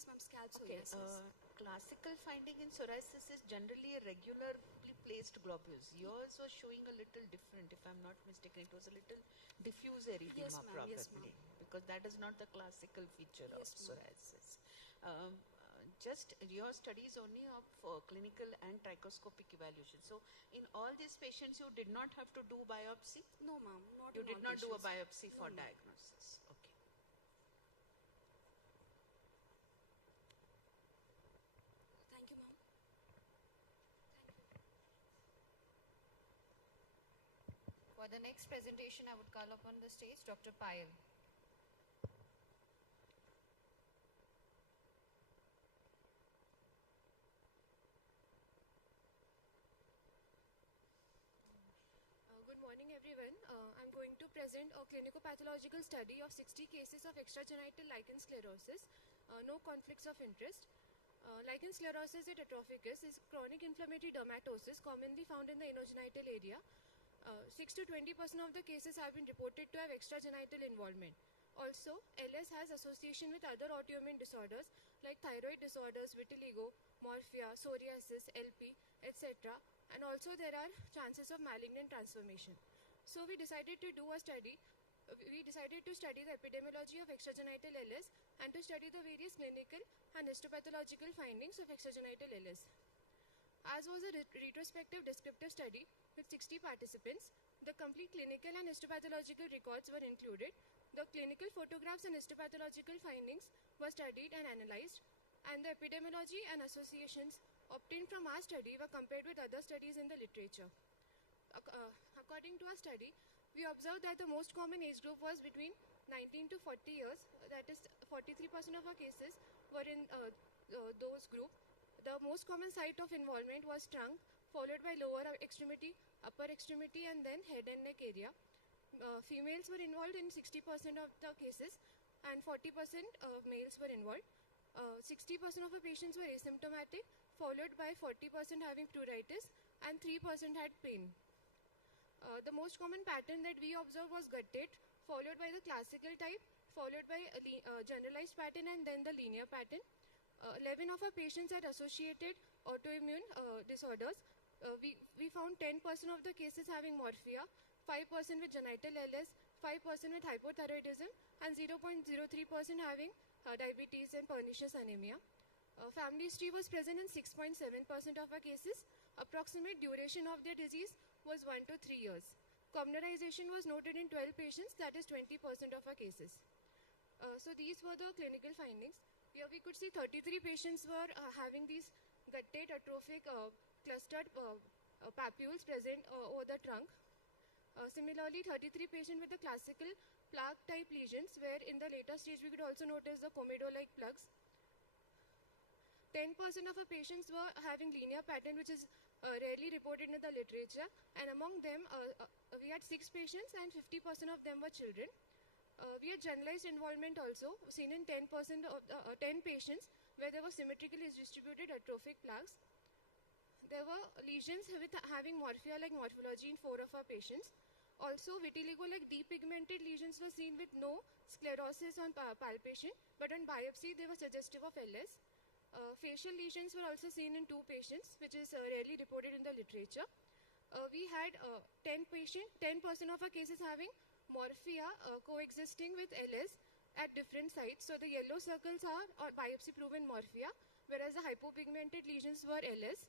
ma'am, scalp Okay, psoriasis. classical finding in psoriasis is generally a regularly placed globules. Yours was showing a little different, if I'm not mistaken. It was a little diffuse erythema Yes, ma'am, yes, probably, because that is not the classical feature of Yes, ma'am. psoriasis. Just your studies only of clinical and trichoscopic evaluation. So in all these patients, you did not have to do biopsy? No, ma'am, not You in did all not do a patients. biopsy for No, no. diagnosis. Okay. Thank you, ma'am. For the next presentation, I would call upon the stage Dr. Payal. Good morning, everyone. I'm going to present a clinicopathological study of 60 cases of extragenital lichen sclerosis, no conflicts of interest. Lichen sclerosis atrophicus is chronic inflammatory dermatosis commonly found in the anogenital area. 6 to 20% of the cases have been reported to have extragenital involvement. Also, LS has association with other autoimmune disorders like thyroid disorders, vitiligo, morphea, psoriasis, LP, etc. And also there are chances of malignant transformation. So we decided to do a study. We decided to study the epidemiology of extragenital LS and to study the various clinical and histopathological findings of extragenital LS. As was a retrospective descriptive study with 60 participants, the complete clinical and histopathological records were included. The clinical photographs and histopathological findings were studied and analyzed, and the epidemiology and associations obtained from our study were compared with other studies in the literature. According to our study, we observed that the most common age group was between 19 to 40 years, that is 43% of our cases were in those group. The most common site of involvement was trunk, followed by lower extremity, upper extremity, and then head and neck area. Females were involved in 60% of the cases, and 40% males were involved. 60% of the patients were asymptomatic, followed by 40% having pruritus, and 3% had pain. The most common pattern that we observed was guttate, followed by the classical type, followed by a generalized pattern, and then the linear pattern. 11 of our patients had associated autoimmune disorders. We found 10% of the cases having morphea, 5% with genital LS, 5% with hypothyroidism, and 0.03% having diabetes and pernicious anemia. Family history was present in 6.7% of our cases. Approximate duration of their disease was 1 to 3 years. Commonerization was noted in 12 patients, that is 20% of our cases. So these were the clinical findings. Here we could see 33 patients were having these guttate, atrophic, clustered papules present over the trunk. Similarly, 33 patients with the classical plaque-type lesions, where in the later stage we could also notice the comedo-like plugs. 10% of our patients were having linear pattern, which is rarely reported in the literature, and among them we had 6 patients and 50% of them were children. We had generalized involvement also seen in 10% of 10 patients where there were symmetrically distributed atrophic plaques. There were lesions with having morphea-like morphology in 4 of our patients. Also, vitiligo-like depigmented lesions were seen with no sclerosis on palpation, but on biopsy they were suggestive of LS. Facial lesions were also seen in 2 patients, which is rarely reported in the literature. We had 10% of our cases having morphea coexisting with LS at different sites. So the yellow circles are biopsy-proven morphea, whereas the hypopigmented lesions were LS.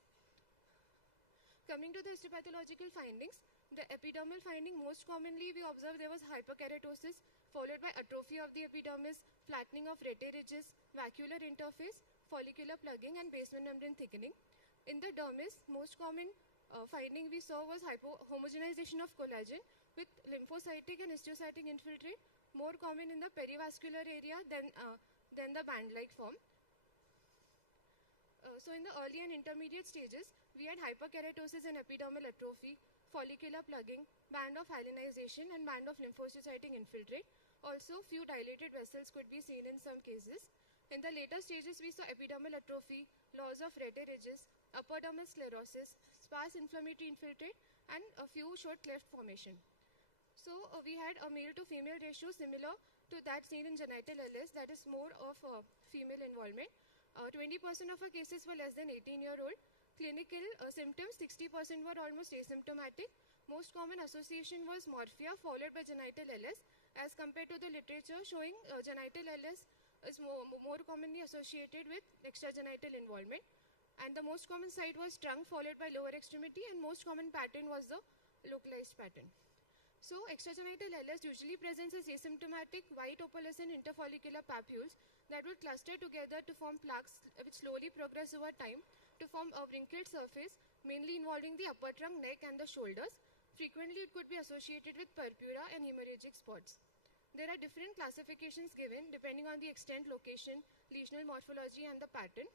Coming to the histopathological findings, the epidermal finding, most commonly we observed there was hyperkeratosis, followed by atrophy of the epidermis, flattening of rete ridges, vacuolar interface, follicular plugging, and basement membrane thickening. In the dermis, most common finding we saw was homogenization of collagen with lymphocytic and histiocytic infiltrate, more common in the perivascular area than the band-like form. So in the early and intermediate stages, we had hyperkeratosis and epidermal atrophy, follicular plugging, band of hyalinization, and band of lymphocytic infiltrate. Also, few dilated vessels could be seen in some cases. In the later stages, we saw epidermal atrophy, loss of rete ridges, upper dermal sclerosis, sparse inflammatory infiltrate, and a few short cleft formation. So we had a male to female ratio similar to that seen in genital LS, that is more of female involvement. 20% of our cases were less than 18-year-old. Clinical symptoms, 60% were almost asymptomatic. Most common association was morphea followed by genital LS, as compared to the literature showing genital LS is more commonly associated with extragenital involvement. And the most common site was trunk followed by lower extremity, and most common pattern was the localized pattern. So extragenital LS usually presents as asymptomatic white opalescent interfollicular papules that will cluster together to form plaques which slowly progress over time to form a wrinkled surface, mainly involving the upper trunk, neck, and the shoulders. Frequently, it could be associated with purpura and hemorrhagic spots. There are different classifications given depending on the extent, location, lesional morphology, and the pattern.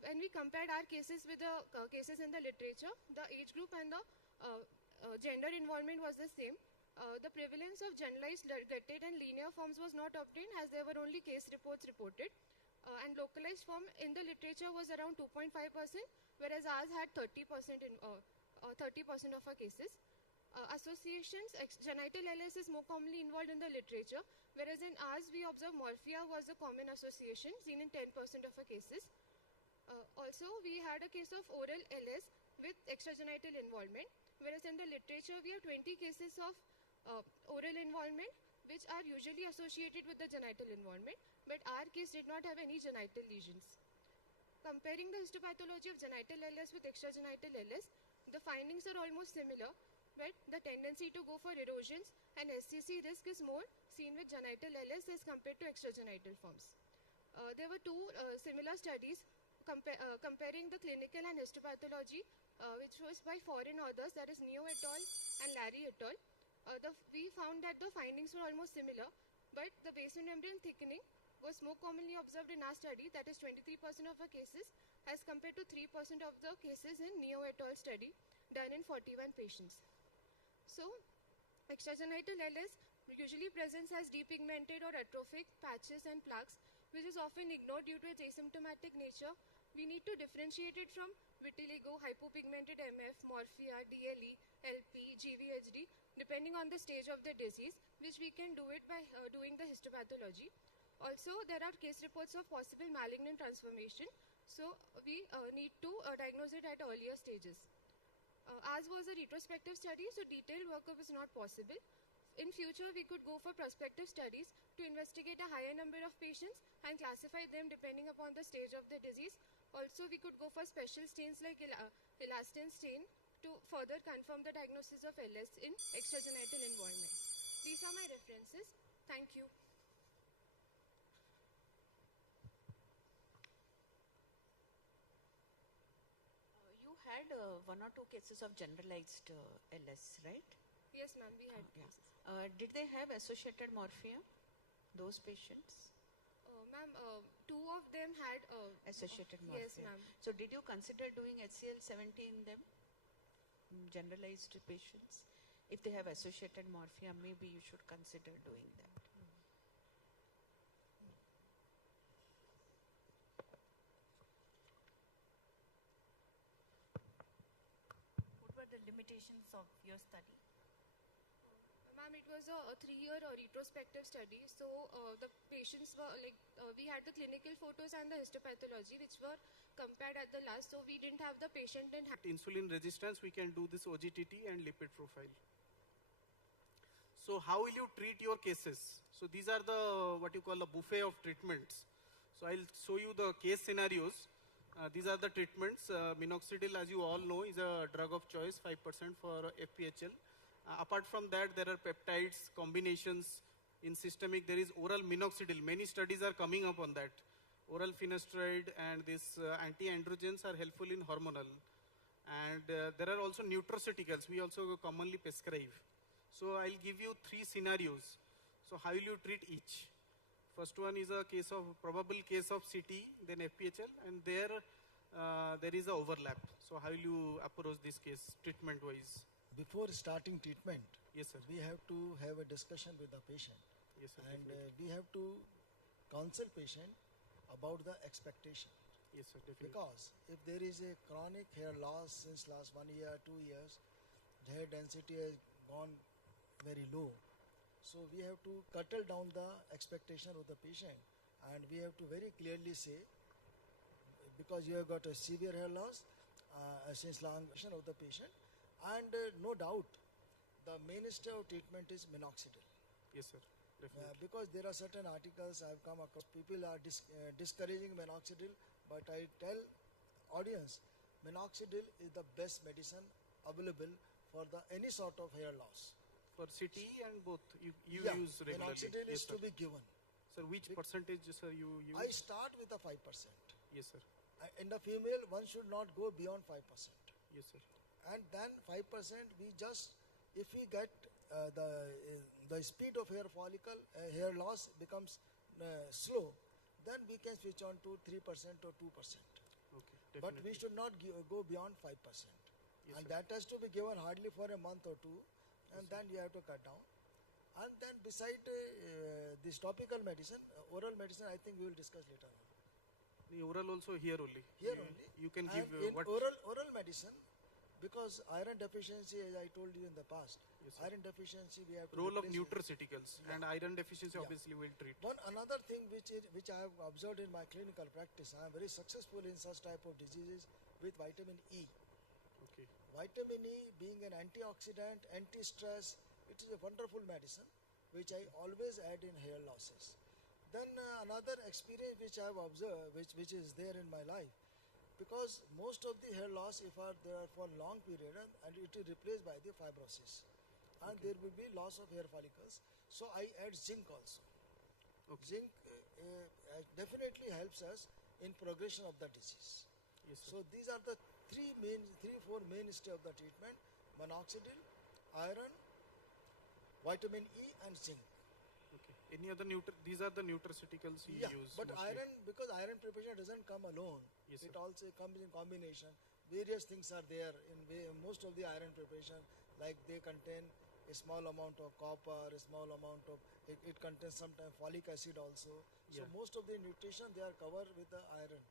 When we compared our cases with the cases in the literature, the age group and the gender involvement was the same. The prevalence of generalized guttate and linear forms was not obtained, as there were only case reports reported. And localized form in the literature was around 2.5%, whereas ours had 30% or 30% of our cases. Associations, genital LS is more commonly involved in the literature, whereas in ours we observe morphia was a common association seen in 10% of our cases. Also, we had a case of oral LS with extragenital involvement, whereas in the literature we have 20 cases of oral involvement which are usually associated with the genital involvement, but our case did not have any genital lesions. Comparing the histopathology of genital LS with extragenital LS, the findings are almost similar, but the tendency to go for erosions and SCC risk is more seen with genital LS as compared to extragenital forms. There were two similar studies comparing the clinical and histopathology, which was by foreign authors, that is Neo et al. And Larry et al. We found that the findings were almost similar, but the basement membrane thickening was more commonly observed in our study, that is 23% of our cases, as compared to 3% of the cases in Neo et al. Study done in 41 patients. So, extragenital LS usually presents as depigmented or atrophic patches and plaques, which is often ignored due to its asymptomatic nature. We need to differentiate it from vitiligo, hypopigmented MF, morphia, DLE, LP, GVHD, depending on the stage of the disease, which we can do it by doing the histopathology. Also, there are case reports of possible malignant transformation, so we need to diagnose it at earlier stages. As was a retrospective study, so detailed workup is not possible. In future, we could go for prospective studies to investigate a higher number of patients and classify them depending upon the stage of the disease. Also, we could go for special stains like elastin stain to further confirm the diagnosis of LS in extragenital involvement. These are my references. Thank you. You had one or two cases of generalized LS, right? Yes, ma'am, we had cases. Did they have associated morphia, those patients? Ma'am, two of them had Associated morphia. Yes, ma'am. So did you consider doing HCl70 in them? Generalized patients? If they have associated morphia, maybe you should consider doing that. What were the limitations of your study? Ma'am, it was a 3-year retrospective study. So the patients were like, we had the clinical photos and the histopathology, which were compared at the last. So we didn't have the patient in hand. Insulin resistance, we can do this OGTT and lipid profile. So how will you treat your cases? So these are the, what you call a buffet of treatments. So I'll show you the case scenarios. These are the treatments. Minoxidil, as you all know, is a drug of choice, 5% for FPHL. Apart from that, there are peptides, combinations. In systemic, there is oral minoxidil. Many studies are coming up on that. Oral finasteride and these anti-androgens are helpful in hormonal. And there are also nutraceuticals. We also commonly prescribe. So I'll give you 3 scenarios. So how will you treat each? First one is a case of, probable case of CT, then FPHL, and there is a overlap. So how will you approach this case treatment-wise? Before starting treatment, Yes, sir. we have to have a discussion with the patient. Yes, sir. And definitely. we have to counsel patient about the expectation. Yes, sir. Definitely. Because if there is a chronic hair loss since last 1 year, 2 years, the hair density has gone very low. So we have to curtail down the expectation of the patient, and we have to very clearly say, because you have got a severe hair loss since long of the patient, and no doubt the mainstay of treatment is minoxidil. Yes, sir. Definitely. Because there are certain articles I have come across, people are discouraging minoxidil, but I tell audience, minoxidil is the best medicine available for any sort of hair loss. For CT and both, you Yeah, use regularly. minoxidil Yes, is to sir. be given. Sir, which percentage, sir, you use? I start with the 5%. Yes, sir. In the female, one should not go beyond 5%. Yes, sir. And then 5%, we just, if we get the speed of hair follicle, hair loss becomes slow, then we can switch on to 3% or 2%. Okay, But definitely. we should not go beyond 5%. Yes, And sir. that has to be given hardly for a month or two, and then you have to cut down. And then beside this topical medicine, oral medicine, I think we will discuss later on. The oral also here only. Here You- only. You can And give in what? oral medicine, Because iron deficiency, as I told you in the past, iron deficiency we have to Role of replace with- nutraceuticals and iron deficiency obviously will treat. Another thing which I have observed in my clinical practice, I am very successful in such type of diseases with vitamin E. Okay. Vitamin E being an antioxidant, anti-stress, it is a wonderful medicine which I always add in hair losses. Then another experience which I have observed, which is there in my life, because most of the hair loss if are there for long period and it is replaced by the fibrosis, and there will be loss of hair follicles. So I add zinc also. Zinc definitely helps us in progression of the disease. Yes, sir. So these are the four mainstay of the treatment: minoxidil, iron, vitamin E, and zinc. Okay. Any other these are the nutraceuticals you use. But mostly. iron, because iron preparation doesn't come alone. Yes, it sir. also comes in combination. Various things are there in most of the iron preparation, like they contain a small amount of copper, a small amount of, it contains sometimes folic acid also. So Yeah. most of the nutrition they are covered with the iron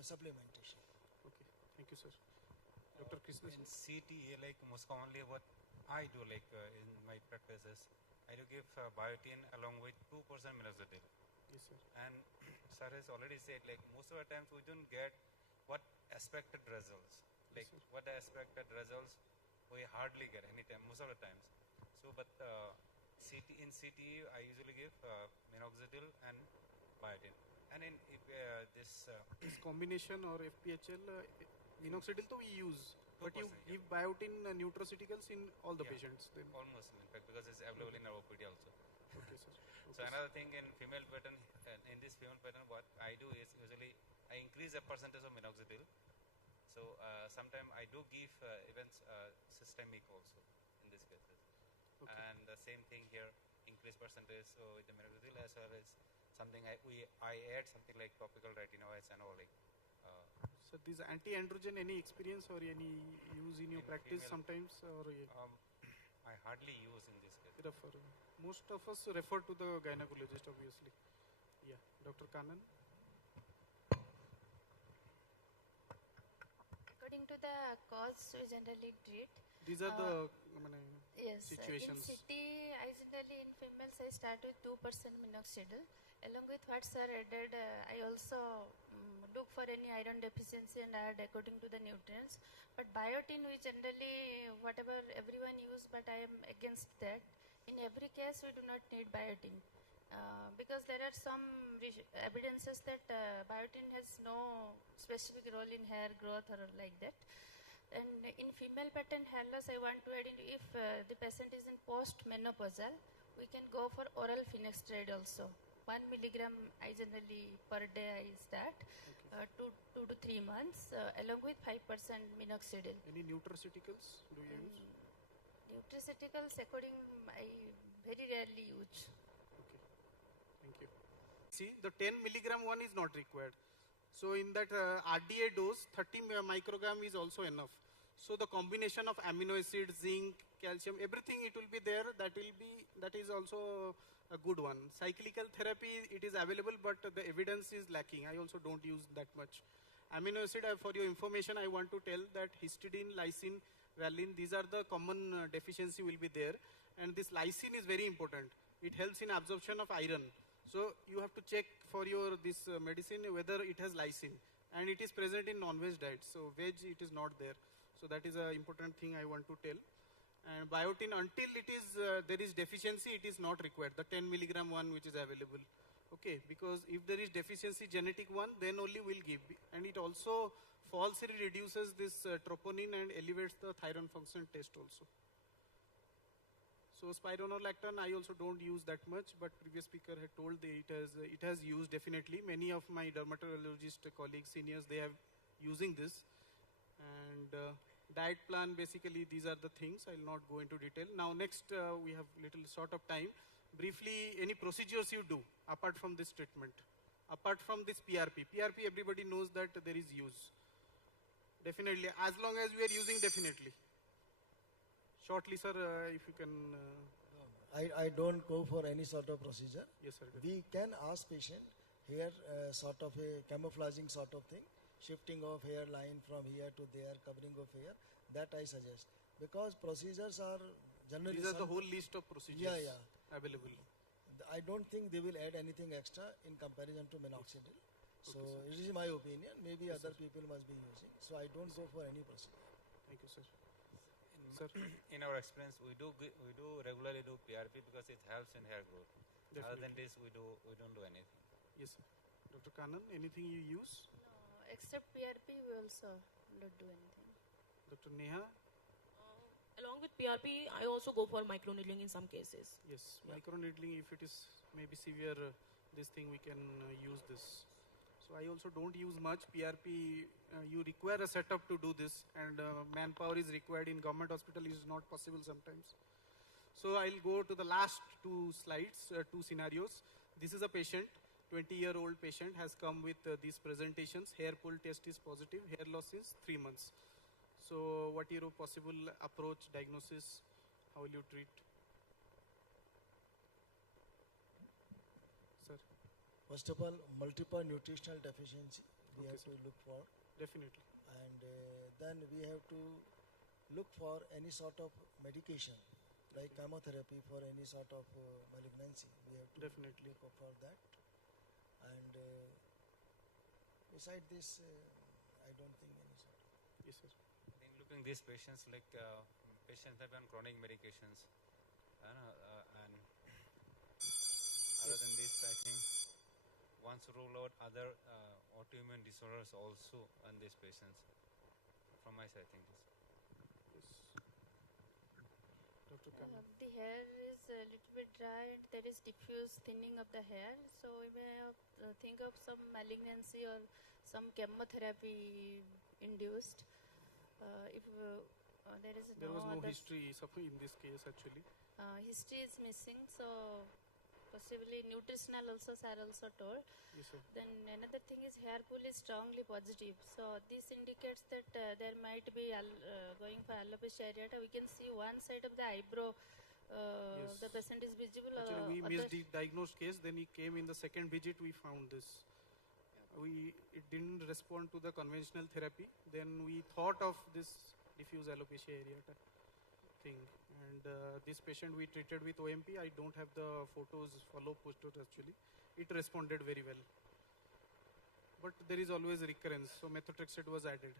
supplementation. Okay. Thank you, sir. Dr. Krishna. In CT, like most commonly what I do, like in my practice is, I do give biotin along with 2% minoxidil. Yes, sir. And sir has already said, like most of the times we don't get what expected results. Like what the expected results we hardly get anytime, most of the times. So, but in CT, I usually give minoxidil and biotin. And in this This combination or FPHL, minoxidil to we use, but you 2%, give biotin nutraceuticals in all the patients then. almost, in fact, because it's available in our OPD also. Okay, sir. So another thing in female pattern, in this female pattern, what I do is usually I increase the percentage of minoxidil. So sometimes I do give even systemic also in these cases. Okay. And the same thing here, increase percentage. So with the minoxidil as well as something I add something like topical retinoids and all like. So these anti-androgen, any experience or any use in your In practice female, sometimes, or I hardly use in this case. refer? Most of us refer to the gynecologist, obviously. Yeah, Dr. Kanan. According to the cause we generally treat. These are the Yes, situations. in CT, I generally in females I start with 2% minoxidil. Along with what sir added, I also look for any iron deficiency and add according to the nutrients. But biotin we generally, whatever everyone use, but I am against that. In every case we do not need biotin. Because there are some evidences that biotin has no specific role in hair growth or like that. And in female pattern hair loss, I want to add in, if the patient is in post-menopausal, we can go for oral finasteride also. 1 milligram I generally per day I start, 2 to 3 months, along with 5% minoxidil. Any nutraceuticals do you use? Nutraceuticals, according I very rarely use. Okay, thank you. See, the 10 milligram one is not required. So in that RDA dose, 30 microgram is also enough. So the combination of amino acid, zinc, calcium, everything it will be there. That is also a good one. Cyclical therapy, it is available, but the evidence is lacking. I also don't use that much. Amino acid, for your information, I want to tell that histidine, lysine, valine, these are the common deficiency will be there. And this lysine is very important. It helps in absorption of iron. So you have to check for your this medicine whether it has lysine, and it is present in non-veg diet. So veg it is not there. So that is an important thing I want to tell. And biotin, until it is there is deficiency, it is not required. The 10 milligram one which is available. Okay, because if there is deficiency genetic one, then only we'll give. And it also falsely reduces this troponin and elevates the thyroid function test also. So spironolactone I also don't use that much, but previous speaker had told that it has used definitely. Many of my dermatologist colleagues, seniors, they have using this. And diet plan, basically these are the things. I'll not go into detail. Now next we have little short of time. Briefly, any procedures you do apart from this treatment, apart from this PRP. PRP everybody knows that there is use. Definitely, as long as we are using, definitely. Shortly, sir, if you can. I don't go for any sort of procedure. Yes, sir. We can ask patient here sort of a camouflaging sort of thing. shifting of hairline from here to there, covering of hair, that I suggest. Because procedures are generally... These are the whole list of procedures available. I don't think they will add anything extra in comparison to minoxidil. So it is my opinion. Maybe other people must be using. So I don't go for any procedure. Thank you, sir. In our experience, we do regularly do PRP because it helps in hair growth. Other than this, we don't do anything. Yes, sir. Dr. Kanan, anything you use? No, except PRP, we also don't do anything. Dr. Neha? Along with PRP, I also go for microneedling in some cases. Yes, microneedling, if it is maybe severe, this thing we can use this. So I also don't use much PRP. You require a setup to do this, and manpower is required in government hospital. Is not possible sometimes. So I'll go to the last two slides, two scenarios. This is a patient, 20-year-old patient has come with these presentations. Hair pull test is positive, hair loss is 3 months. So what your possible approach, diagnosis, how will you treat? Sir? First of all, multiple nutritional deficiency we have to look for. Definitely. And then we have to look for any sort of medication, like chemotherapy for any sort of malignancy. We have to definitely look for that. And beside this, I don't think any sort of... Yes, sir. I think looking these patients, like patients have on chronic medications, and other than this, I think once rule out other autoimmune disorders also on these patients. From my side, I think this. Yes. Dr. Kanan. The hair is a little bit dry and there is diffuse thinning of the hair. So we may think of some malignancy or some chemotherapy induced. If there was no history in this case actually. History is missing, so possibly nutritional also sir also told. Yes, sir. Then another thing is hair pull is strongly positive. So this indicates that there might be going for alopecia areata. We can see one side of the eyebrow. Yes. The patient is visible. Actually, we missed the diagnosed case. Then he came in the second visit. We found this. It didn't respond to the conventional therapy. Then we thought of this diffuse alopecia areata thing. And this patient we treated with OMP. I don't have the photos, follow-up photos actually. It responded very well. But there is always recurrence. So methotrexate was added.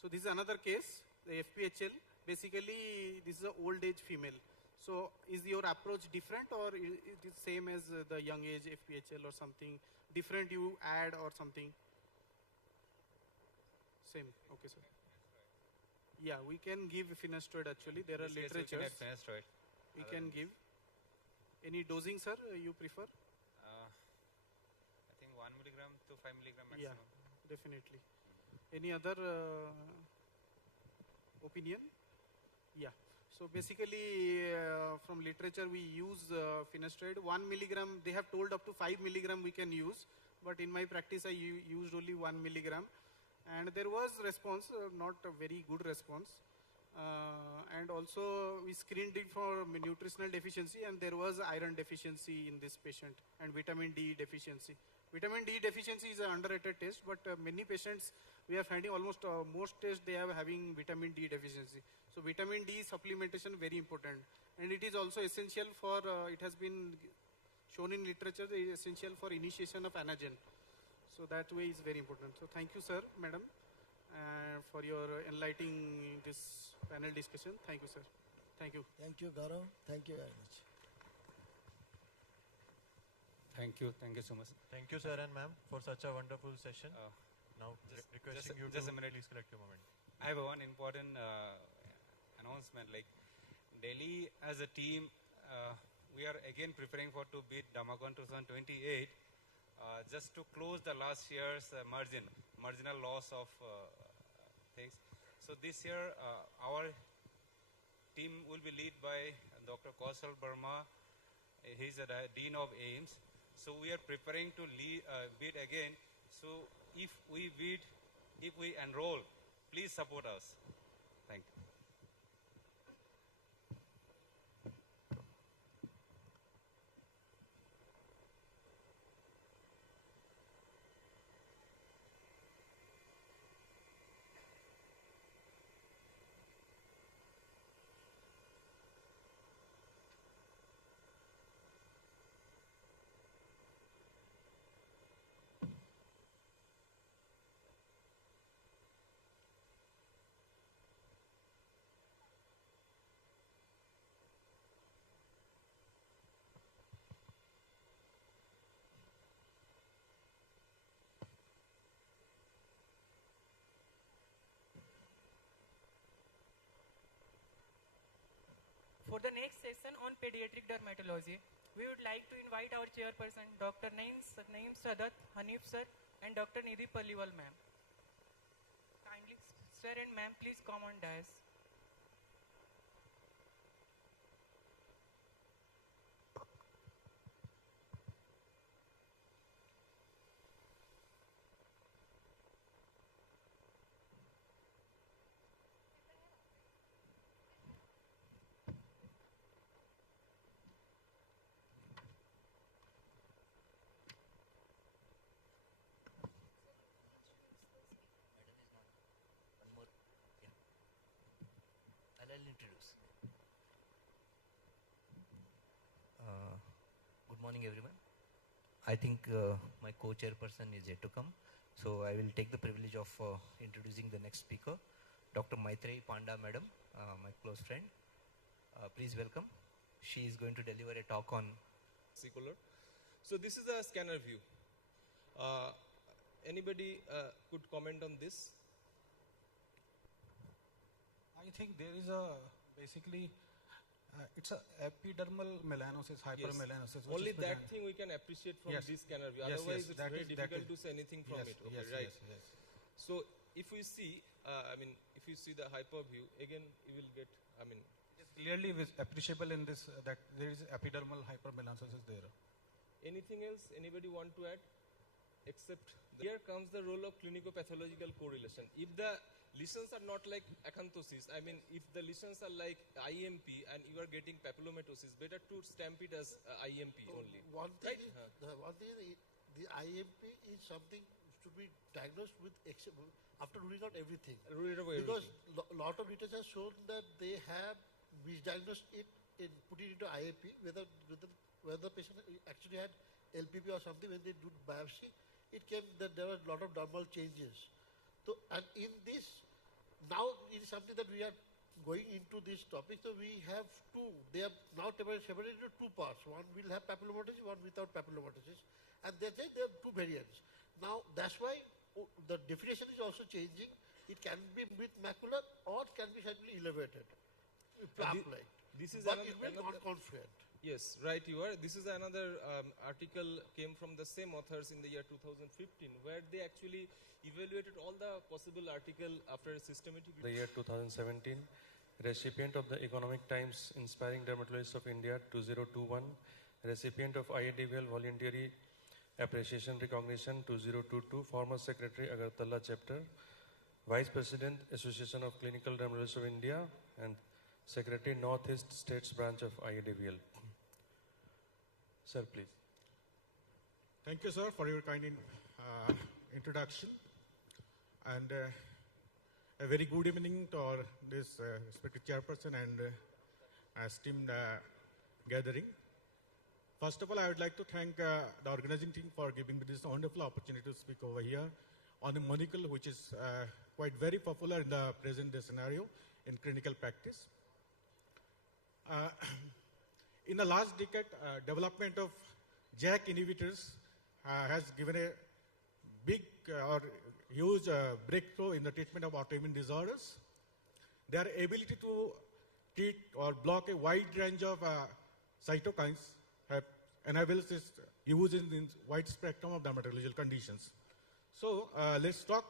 So this is another case, the FPHL. Basically, this is an old age female. So is your approach different, or it is same as the young age FPHL, or something different you add or something? Same. Okay, sir. Yeah, we can give finasteride actually. There are literatures. We can give. Any dosing, sir, you prefer? I think 1 milligram to 5 milligram maximum. Yeah, definitely. Any other opinion? Yeah. So basically, from literature, we use finasteride. 1 milligram, they have told up to 5 milligram we can use. But in my practice, I used only 1 milligram. And there was response, not a very good response. And also, we screened it for nutritional deficiency, and there was iron deficiency in this patient, and vitamin D deficiency. Vitamin D deficiency is an underrated test, but many patients, we are finding almost most tests, they are having vitamin D deficiency. So vitamin D supplementation very important. And it is also essential for, it has been shown in literature, it is essential for initiation of anagen. So that way is very important. So thank you, sir, madam, for your enlightening this panel discussion. Thank you, sir. Thank you. Thank you, Gaurav. Thank you very much. Thank you so much. Thank you, sir and ma'am, for such a wonderful session. Now, requesting you to please collect your moment. I have one important announcement. Like Delhi, as a team, we are again preparing to beat Damaghan 2028. Just to close the last year's marginal loss of things. So this year, our team will be led by Dr. Kaushal Verma. He is the Dean of AIMS. So we are preparing to bid again. So if we bid, if we enroll, please support us. Thank you. For the next session on pediatric dermatology, we would like to invite our chairperson, Dr. Naeem Sadat, Hanif sir, and Dr. Nidhi Palliwal ma'am. Kindly, sir and ma'am, please come on dais. I'll introduce. Good morning, everyone. I think my co-chairperson is yet to come, so I will take the privilege of introducing the next speaker, Dr. Maitreyi Panda, madam, my close friend. Please welcome. She is going to deliver a talk on secular. So this is a scanner view. Anybody could comment on this? I think there is a basically it's a epidermal melanosis, hypermelanosis. Yes. Only that thing we can appreciate from this scanner view. Otherwise, it's very difficult to say anything from it. Okay, right. Yes. So if we see, if you see the hyper view again, you will get. It's clearly appreciable in this that there is epidermal hypermelanosis is there. Anything else? Anybody want to add? Except here comes the role of clinico-pathological correlation. If the lesions are not like acanthosis, if the lesions are like IMP and you are getting papillomatosis, better to stamp it as IMP only. One thing, the IMP is something to be diagnosed with after ruling out everything. Because a lot of literature has shown that they have misdiagnosed it and put it into IMP, whether the patient actually had LPP or something. When they do biopsy, it came that there were a lot of dermal changes. So, and in this, now it is something that we are going into this topic. So we have two. They are now separated into two parts. One will have papillomatosis, one without papillomatosis, and they say there are two variants. Now that's why the definition is also changing. It can be with macular or it can be slightly elevated, plaque-like. This is but it will not confluent. Yes, right you are. This is another article came from the same authors in the year 2015 where they actually evaluated all the possible article after a systematic... The year 2017, recipient of the Economic Times Inspiring Dermatologist of India 2021, recipient of IADVL Voluntary Appreciation Recognition 2022, former Secretary Agartala Chapter, Vice President Association of Clinical Dermatologists of India and Secretary Northeast States Branch of IADVL. Sir, please. Thank you, sir, for your kind introduction. And a very good evening to our this respected chairperson and esteemed gathering. First of all, I would like to thank the organizing team for giving me this wonderful opportunity to speak over here on a molecule which is quite very popular in the present day scenario in clinical practice. In the last decade, development of JAK inhibitors has given a big or huge breakthrough in the treatment of autoimmune disorders. Their ability to treat or block a wide range of cytokines enables its use in wide spectrum of dermatological conditions. So let's talk,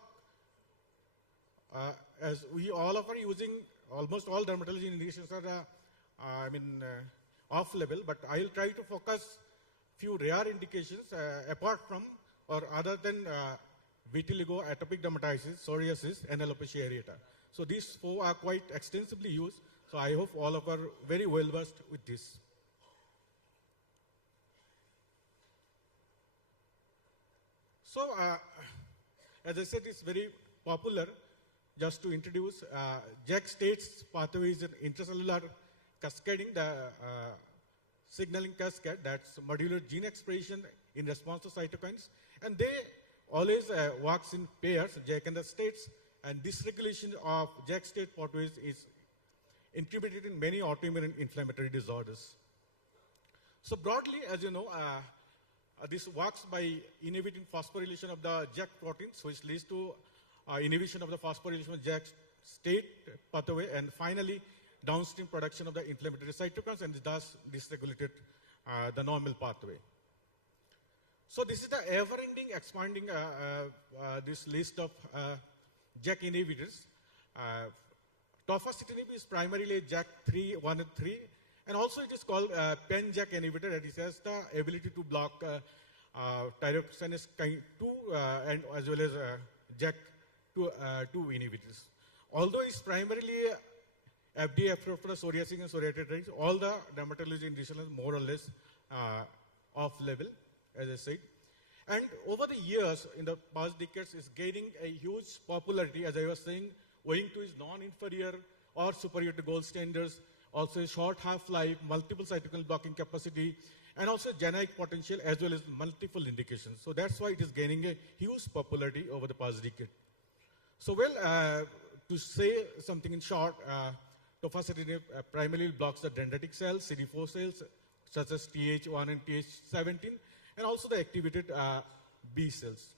as we all of are using, almost all dermatology indications are off level, but I'll try to focus few rare indications apart from or other than vitiligo, atopic dermatitis, psoriasis, and alopecia areata. So these four are quite extensively used. So I hope all of are very well versed with this. So as I said, it's very popular. Just to introduce, JAK states pathway is an intracellular cascading, the signaling cascade, that's modular gene expression in response to cytokines, and they always works in pairs, JAK and the states, and dysregulation of JAK state pathways is inhibited in many autoimmune and inflammatory disorders. So broadly, as you know, this works by inhibiting phosphorylation of the JAK proteins, which leads to inhibition of the phosphorylation of JAK state pathway, and finally downstream production of the inflammatory cytokines and thus dysregulated the normal pathway. So this is the ever-ending expanding this list of JAK inhibitors. Tofacitinib is primarily JAK3, 1 and 3, and also it is called pan-JAK inhibitor, that is has the ability to block tyrosinase 2 and as well as JAK2 inhibitors. Although it's primarily FDA approved for psoriasis and psoriatic arthritis, all the dermatology indications are more or less off-label, as I said. And over the years, in the past decades, it's gaining a huge popularity, as I was saying, owing to its non-inferior or superior to gold standards, also a short half-life, multiple cytokine blocking capacity, and also generic potential as well as multiple indications. So that's why it is gaining a huge popularity over the past decade. So well, to say something in short, tofacitinib primarily blocks the dendritic cells, CD4 cells, such as Th1 and Th17, and also the activated B cells.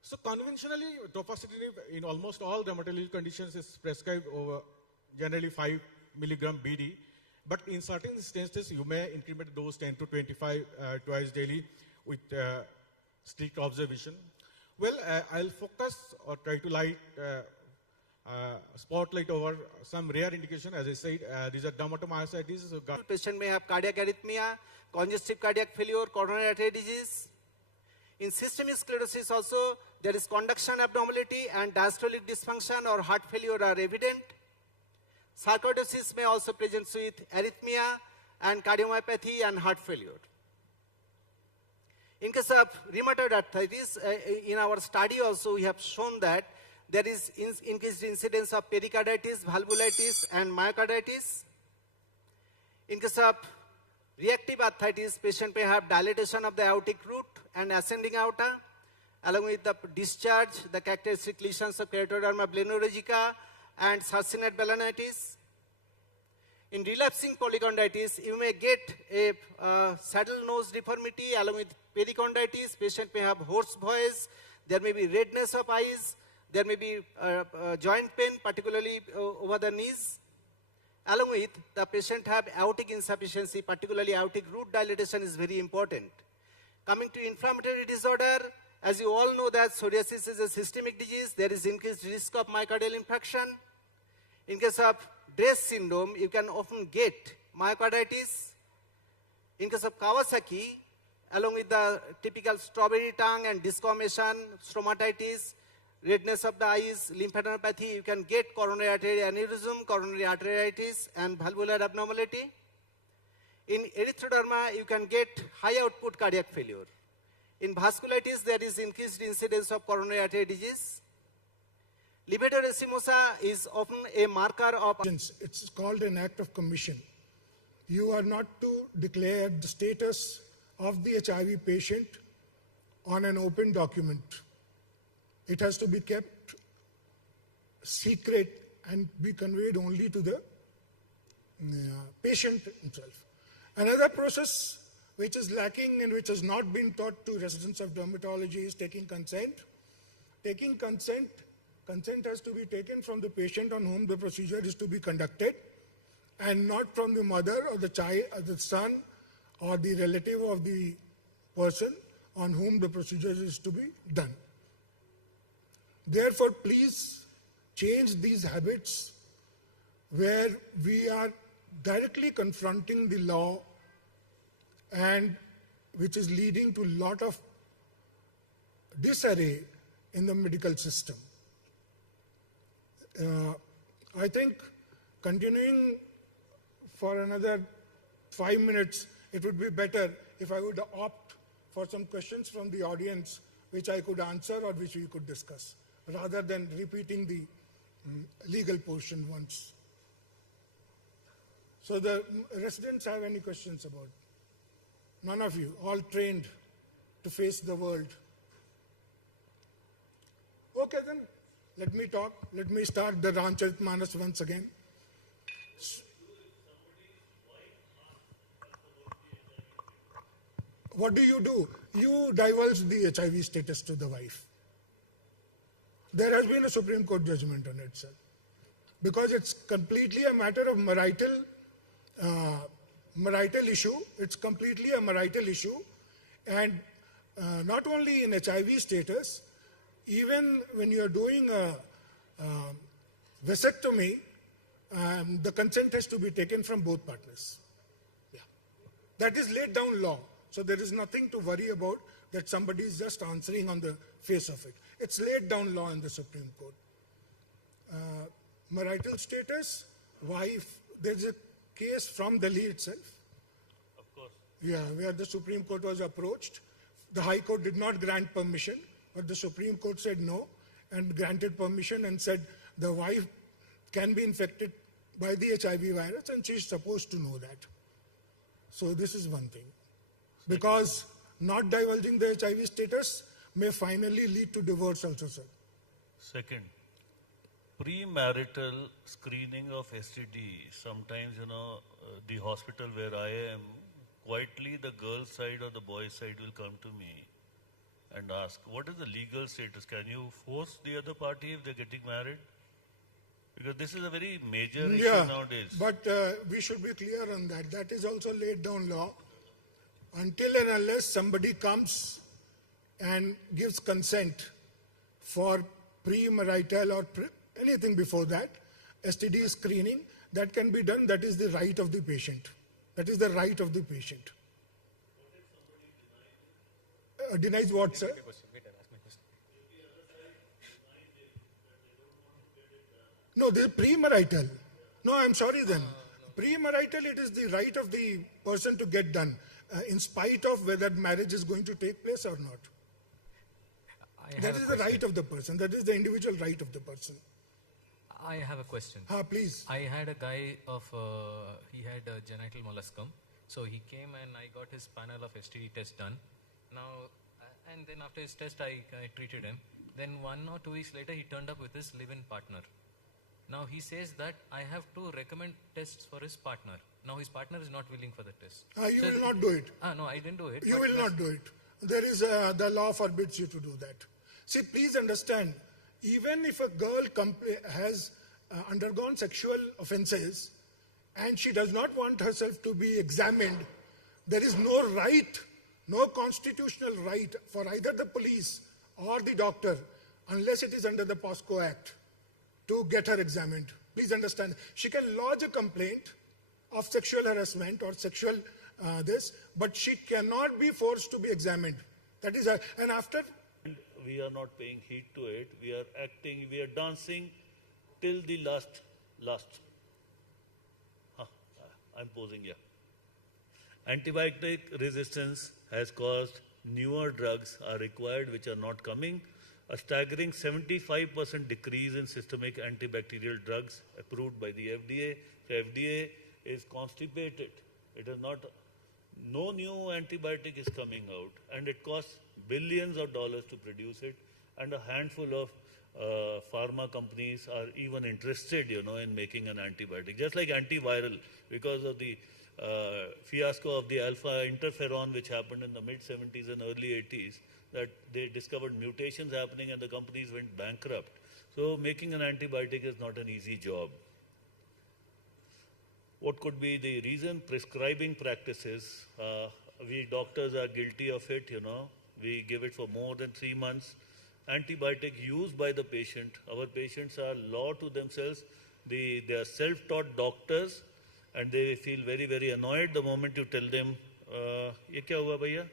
So conventionally, tofacitinib in almost all dermatological conditions is prescribed over generally 5 milligram BD, but in certain instances, you may increment the dose 10 to 25 twice daily with strict observation. Well, I'll focus or try to light spotlight over some rare indication. As I said, these are dermatomyositis. So patient may have cardiac arrhythmia, congestive cardiac failure, coronary artery disease. In systemic sclerosis also, there is conduction abnormality and diastolic dysfunction or heart failure are evident. Sarcoidosis may also present with arrhythmia and cardiomyopathy and heart failure. In case of rheumatoid arthritis, in our study also we have shown that there is increased incidence of pericarditis, valvulitis and myocarditis. In case of reactive arthritis, patient may have dilatation of the aortic root and ascending aorta, along with the discharge, the characteristic lesions of keratoderma blenorogica and sarcinate balanitis. In relapsing polychondritis, you may get a saddle nose deformity along with perichondritis. Patient may have hoarse voice, there may be redness of eyes, there may be joint pain, particularly over the knees. Along with the patient have aortic insufficiency, particularly aortic root dilatation is very important. Coming to inflammatory disorder, as you all know that psoriasis is a systemic disease, there is increased risk of myocardial infarction. In case of Dress syndrome, you can often get myocarditis. In case of Kawasaki, along with the typical strawberry tongue and discommission, stomatitis, redness of the eyes, lymphadenopathy, you can get coronary artery aneurysm, coronary arteritis, and valvular abnormality. In erythroderma, you can get high output cardiac failure. In vasculitis, there is increased incidence of coronary artery disease. Livedo racemosa is often a marker of... It's called an act of commission. You are not to declare the status of the HIV patient on an open document. It has to be kept secret and be conveyed only to the patient himself. Another process which is lacking and which has not been taught to residents of dermatology is taking consent. Taking consent has to be taken from the patient on whom the procedure is to be conducted and not from the mother or the child or the son or the relative of the person on whom the procedure is to be done. Therefore, please change these habits where we are directly confronting the law and which is leading to a lot of disarray in the medical system. I think continuing for another 5 minutes, it would be better if I would opt for some questions from the audience which I could answer or which we could discuss, rather than repeating the legal portion once. So the residents have any questions about? None of you, all trained to face the world. Okay then, let me talk. Let me start the Ramcharitmanas once again. What do? You divulge the HIV status to the wife. There has been a Supreme Court judgment on it, sir. because it's completely a matter of marital issue. It's completely a marital issue. And not only in HIV status, even when you're doing a vasectomy, the consent has to be taken from both partners. Yeah. That is laid down law. So there is nothing to worry about that somebody is just answering on the face of it. It's laid down law in the Supreme Court. Marital status, wife, there's a case from Delhi itself. Of course. Yeah, where the Supreme Court was approached. The High Court did not grant permission, but the Supreme Court said no and granted permission and said the wife can be infected by the HIV virus and she's supposed to know that. So this is one thing. Because not divulging the HIV status may finally lead to divorce also, sir. Second, premarital screening of STD. Sometimes, the hospital where I am, quietly the girl side or the boy side will come to me and ask, what is the legal status? Can you force the other party if they're getting married? Because this is a very major issue nowadays. But we should be clear on that. That is also laid down law. Until and unless somebody comes and gives consent for premarital or anything before that, STD screening, that can be done. That is the right of the patient. That is the right of the patient. Denies what, sir? No, this is premarital. No, I'm sorry then. Premarital, it is the right of the person to get done, in spite of whether marriage is going to take place or not. That is the right of the person. That is the individual right of the person. I have a question. Please. I had a guy he had a genital molluscum. So he came and I got his panel of STD test done. Now, and then after his test, I treated him. Then 1 or 2 weeks later, he turned up with his live-in partner. Now he says that I have to recommend tests for his partner. Now his partner is not willing for the test. You will not do it. No, I didn't do it. You will not do it. There is the law forbids you to do that. See, please understand, even if a girl has undergone sexual offenses and she does not want herself to be examined, there is no right, no constitutional right for either the police or the doctor, unless it is under the POSCO Act, to get her examined. Please understand, she can lodge a complaint of sexual harassment or sexual but she cannot be forced to be examined. That is, and after... We are not paying heed to it. We are acting, we are dancing till the last. I'm posing here. Antibiotic resistance has caused newer drugs are required which are not coming. A staggering 75% decrease in systemic antibacterial drugs approved by the FDA. The FDA is constipated. It is not, no new antibiotic is coming out, and it costs billions of dollars to produce it, and a handful of pharma companies are even interested, in making an antibiotic. Just like antiviral, because of the fiasco of the alpha interferon which happened in the mid-70s and early 80s, that they discovered mutations happening and the companies went bankrupt. So making an antibiotic is not an easy job. What could be the reason? Prescribing practices. We doctors are guilty of it, We give it for more than 3 months. Antibiotic used by the patient. Our patients are law to themselves. They are self-taught doctors and they feel very, very annoyed the moment you tell them, "Ye kya hua bhaiya?"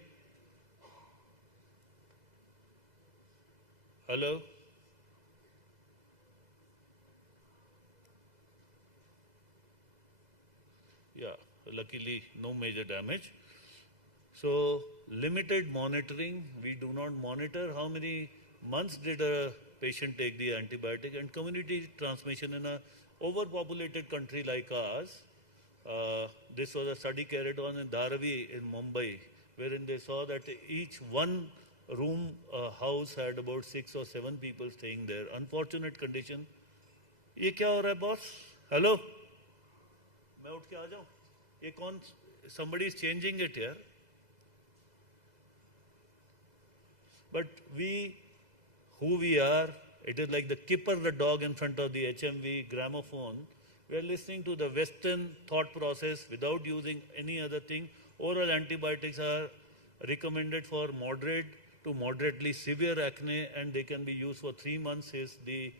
Hello? Yeah, luckily no major damage. So limited monitoring, we do not monitor how many months did a patient take the antibiotic, and community transmission in a overpopulated country like ours. This was a study carried on in Dharavi in Mumbai, wherein they saw that each one room house had about 6 or 7 people staying there. Unfortunate condition. ये क्या हो रहा है boss? Hello? मैं उठ के आ जाऊं? ये कौन? Somebody is changing it here. But we, who we are, it is like the Kipper the dog in front of the HMV gramophone. We are listening to the Western thought process without using any other thing. Oral antibiotics are recommended for moderate to moderately severe acne, and they can be used for 3 months is the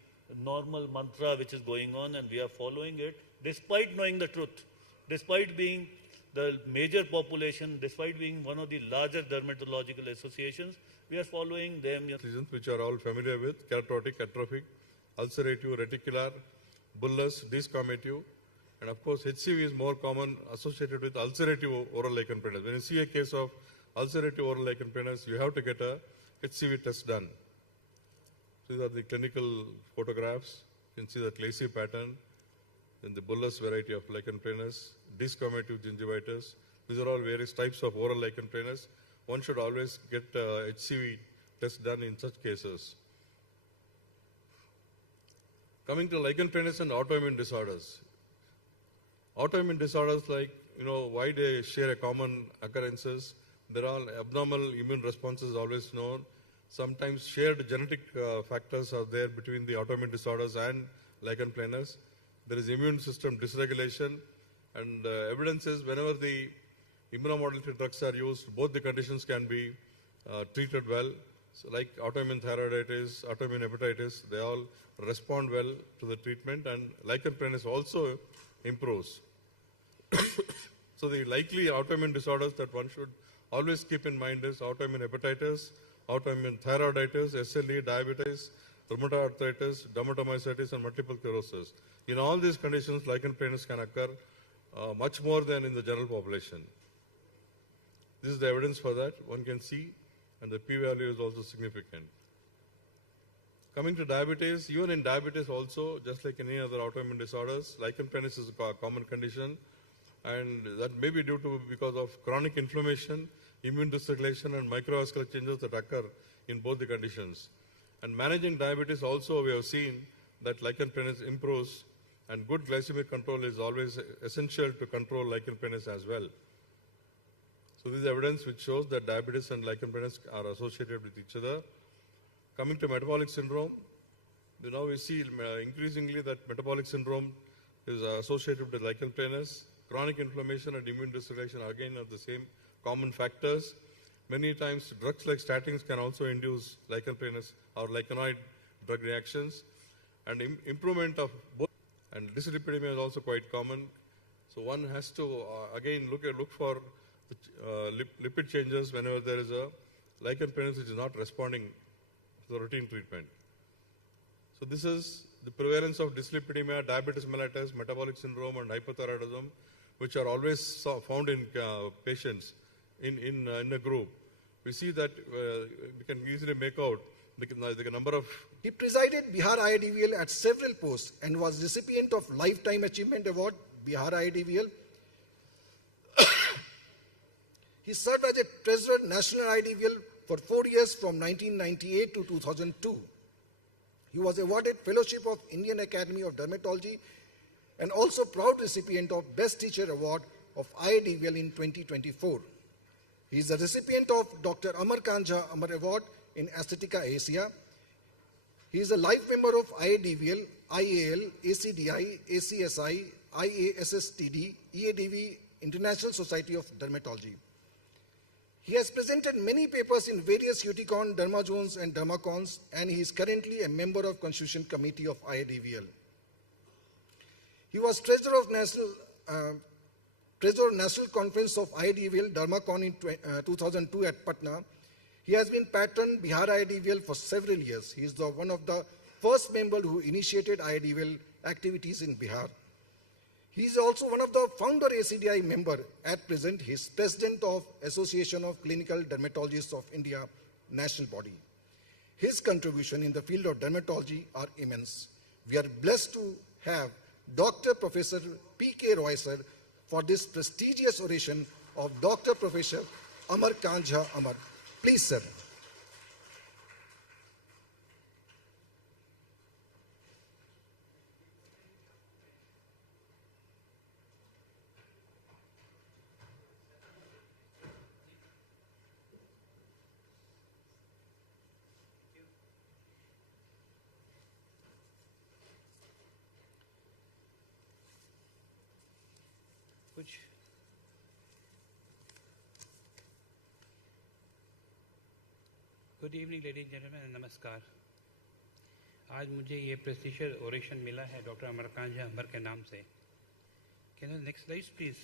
normal mantra which is going on, and we are following it despite knowing the truth, despite being the major population, despite being one of the larger dermatological associations, we are following them. Lesions which are all familiar with: keratotic, atrophic, ulcerative, reticular, bullous, desquamative, and of course HCV is more common associated with ulcerative oral lichen planus. When you see a case of ulcerative oral lichen planus, you have to get a HCV test done. These are the clinical photographs. You can see the lacy pattern, then the bullous variety of lichen planus, desquamative gingivitis. These are all various types of oral lichen planus. One should always get HCV test done in such cases. Coming to lichen planus and autoimmune disorders. Autoimmune disorders, like, why they share a common occurrences. There are abnormal immune responses always known. Sometimes shared genetic factors are there between the autoimmune disorders and lichen planus. There is immune system dysregulation, and evidence is whenever the immunomodulatory drugs are used, both the conditions can be treated well. So like autoimmune thyroiditis, autoimmune hepatitis, they all respond well to the treatment, and lichen planus also improves. So the likely autoimmune disorders that one should always keep in mind is autoimmune hepatitis, autoimmune thyroiditis, SLE, diabetes, rheumatoid arthritis, dermatomyositis, and multiple sclerosis. In all these conditions, lichen planus can occur much more than in the general population. This is the evidence for that, one can see, and the p-value is also significant. Coming to diabetes, even in diabetes also, just like any other autoimmune disorders, lichen planus is a common condition, and that may be because of chronic inflammation, immune dysregulation, and microvascular changes that occur in both the conditions. And managing diabetes also, we have seen that lichen planus improves, and good glycemic control is always essential to control lichen planus as well. So this is evidence which shows that diabetes and lichen planus are associated with each other. Coming to metabolic syndrome, now we see increasingly that metabolic syndrome is associated with lichen planus. Chronic inflammation and immune dysregulation again are the same common factors. Many times drugs like statins can also induce lichen planus or lichenoid drug reactions. And improvement of both, and dyslipidemia is also quite common. So one has to again look for the lipid changes whenever there is a lichen planus which is not responding to the routine treatment. So this is the prevalence of dyslipidemia, diabetes mellitus, metabolic syndrome, and hypothyroidism, which are always found in patients in a group. We see that we can easily make out the number of... He presided Bihar IIDVL at several posts and was recipient of Lifetime Achievement Award, Bihar IIDVL. He served as a Treasurer National IIDVL for 4 years from 1998 to 2002. He was awarded Fellowship of Indian Academy of Dermatology and also proud recipient of Best Teacher Award of IIDVL in 2024. He is a recipient of Dr. Amar Kanja Amar Award in Aesthetica Asia. He is a life member of IIDVL, IAL, ACDI, ACSI, IASSTD, EADV, International Society of Dermatology. He has presented many papers in various UTCon, Dermazones, and Dermacons, and he is currently a member of Constitution Committee of IIDVL. He was Treasurer of National Conference of IIDVL, Dermacon in 2002 at Patna. He has been patron Bihar IIDVL for several years. He is one of the first members who initiated IIDVL activities in Bihar. He is also one of the founder ACDI member. At present, he is president of Association of Clinical Dermatologists of India, national body. His contribution in the field of dermatology are immense. We are blessed to have Dr. Professor P.K. Roy sir for this prestigious oration of Dr. Professor Amar Kanja Amar. Please, sir. कुछ? Good evening ladies and gentleman, नमस्कार। आज मुझे ये प्रेस्टिशियस oration मिला है doctor Amarkant अंबर के नाम से। Can you next slide please?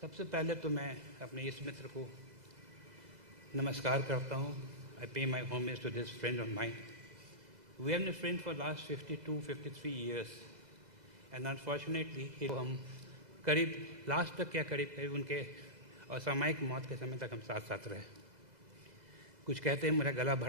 सबसे पहले तो मैं अपने इस मित्र को नमस्कार करता हूँ। I pay my homage to this friend of mine. We have been friend for last 52-53 years and unfortunately हम करीब लास्ट तक क्या करीब उनके असामयिक मौत के समय तक हम साथ साथ रहे। कुछ कहते हैं मेरा गला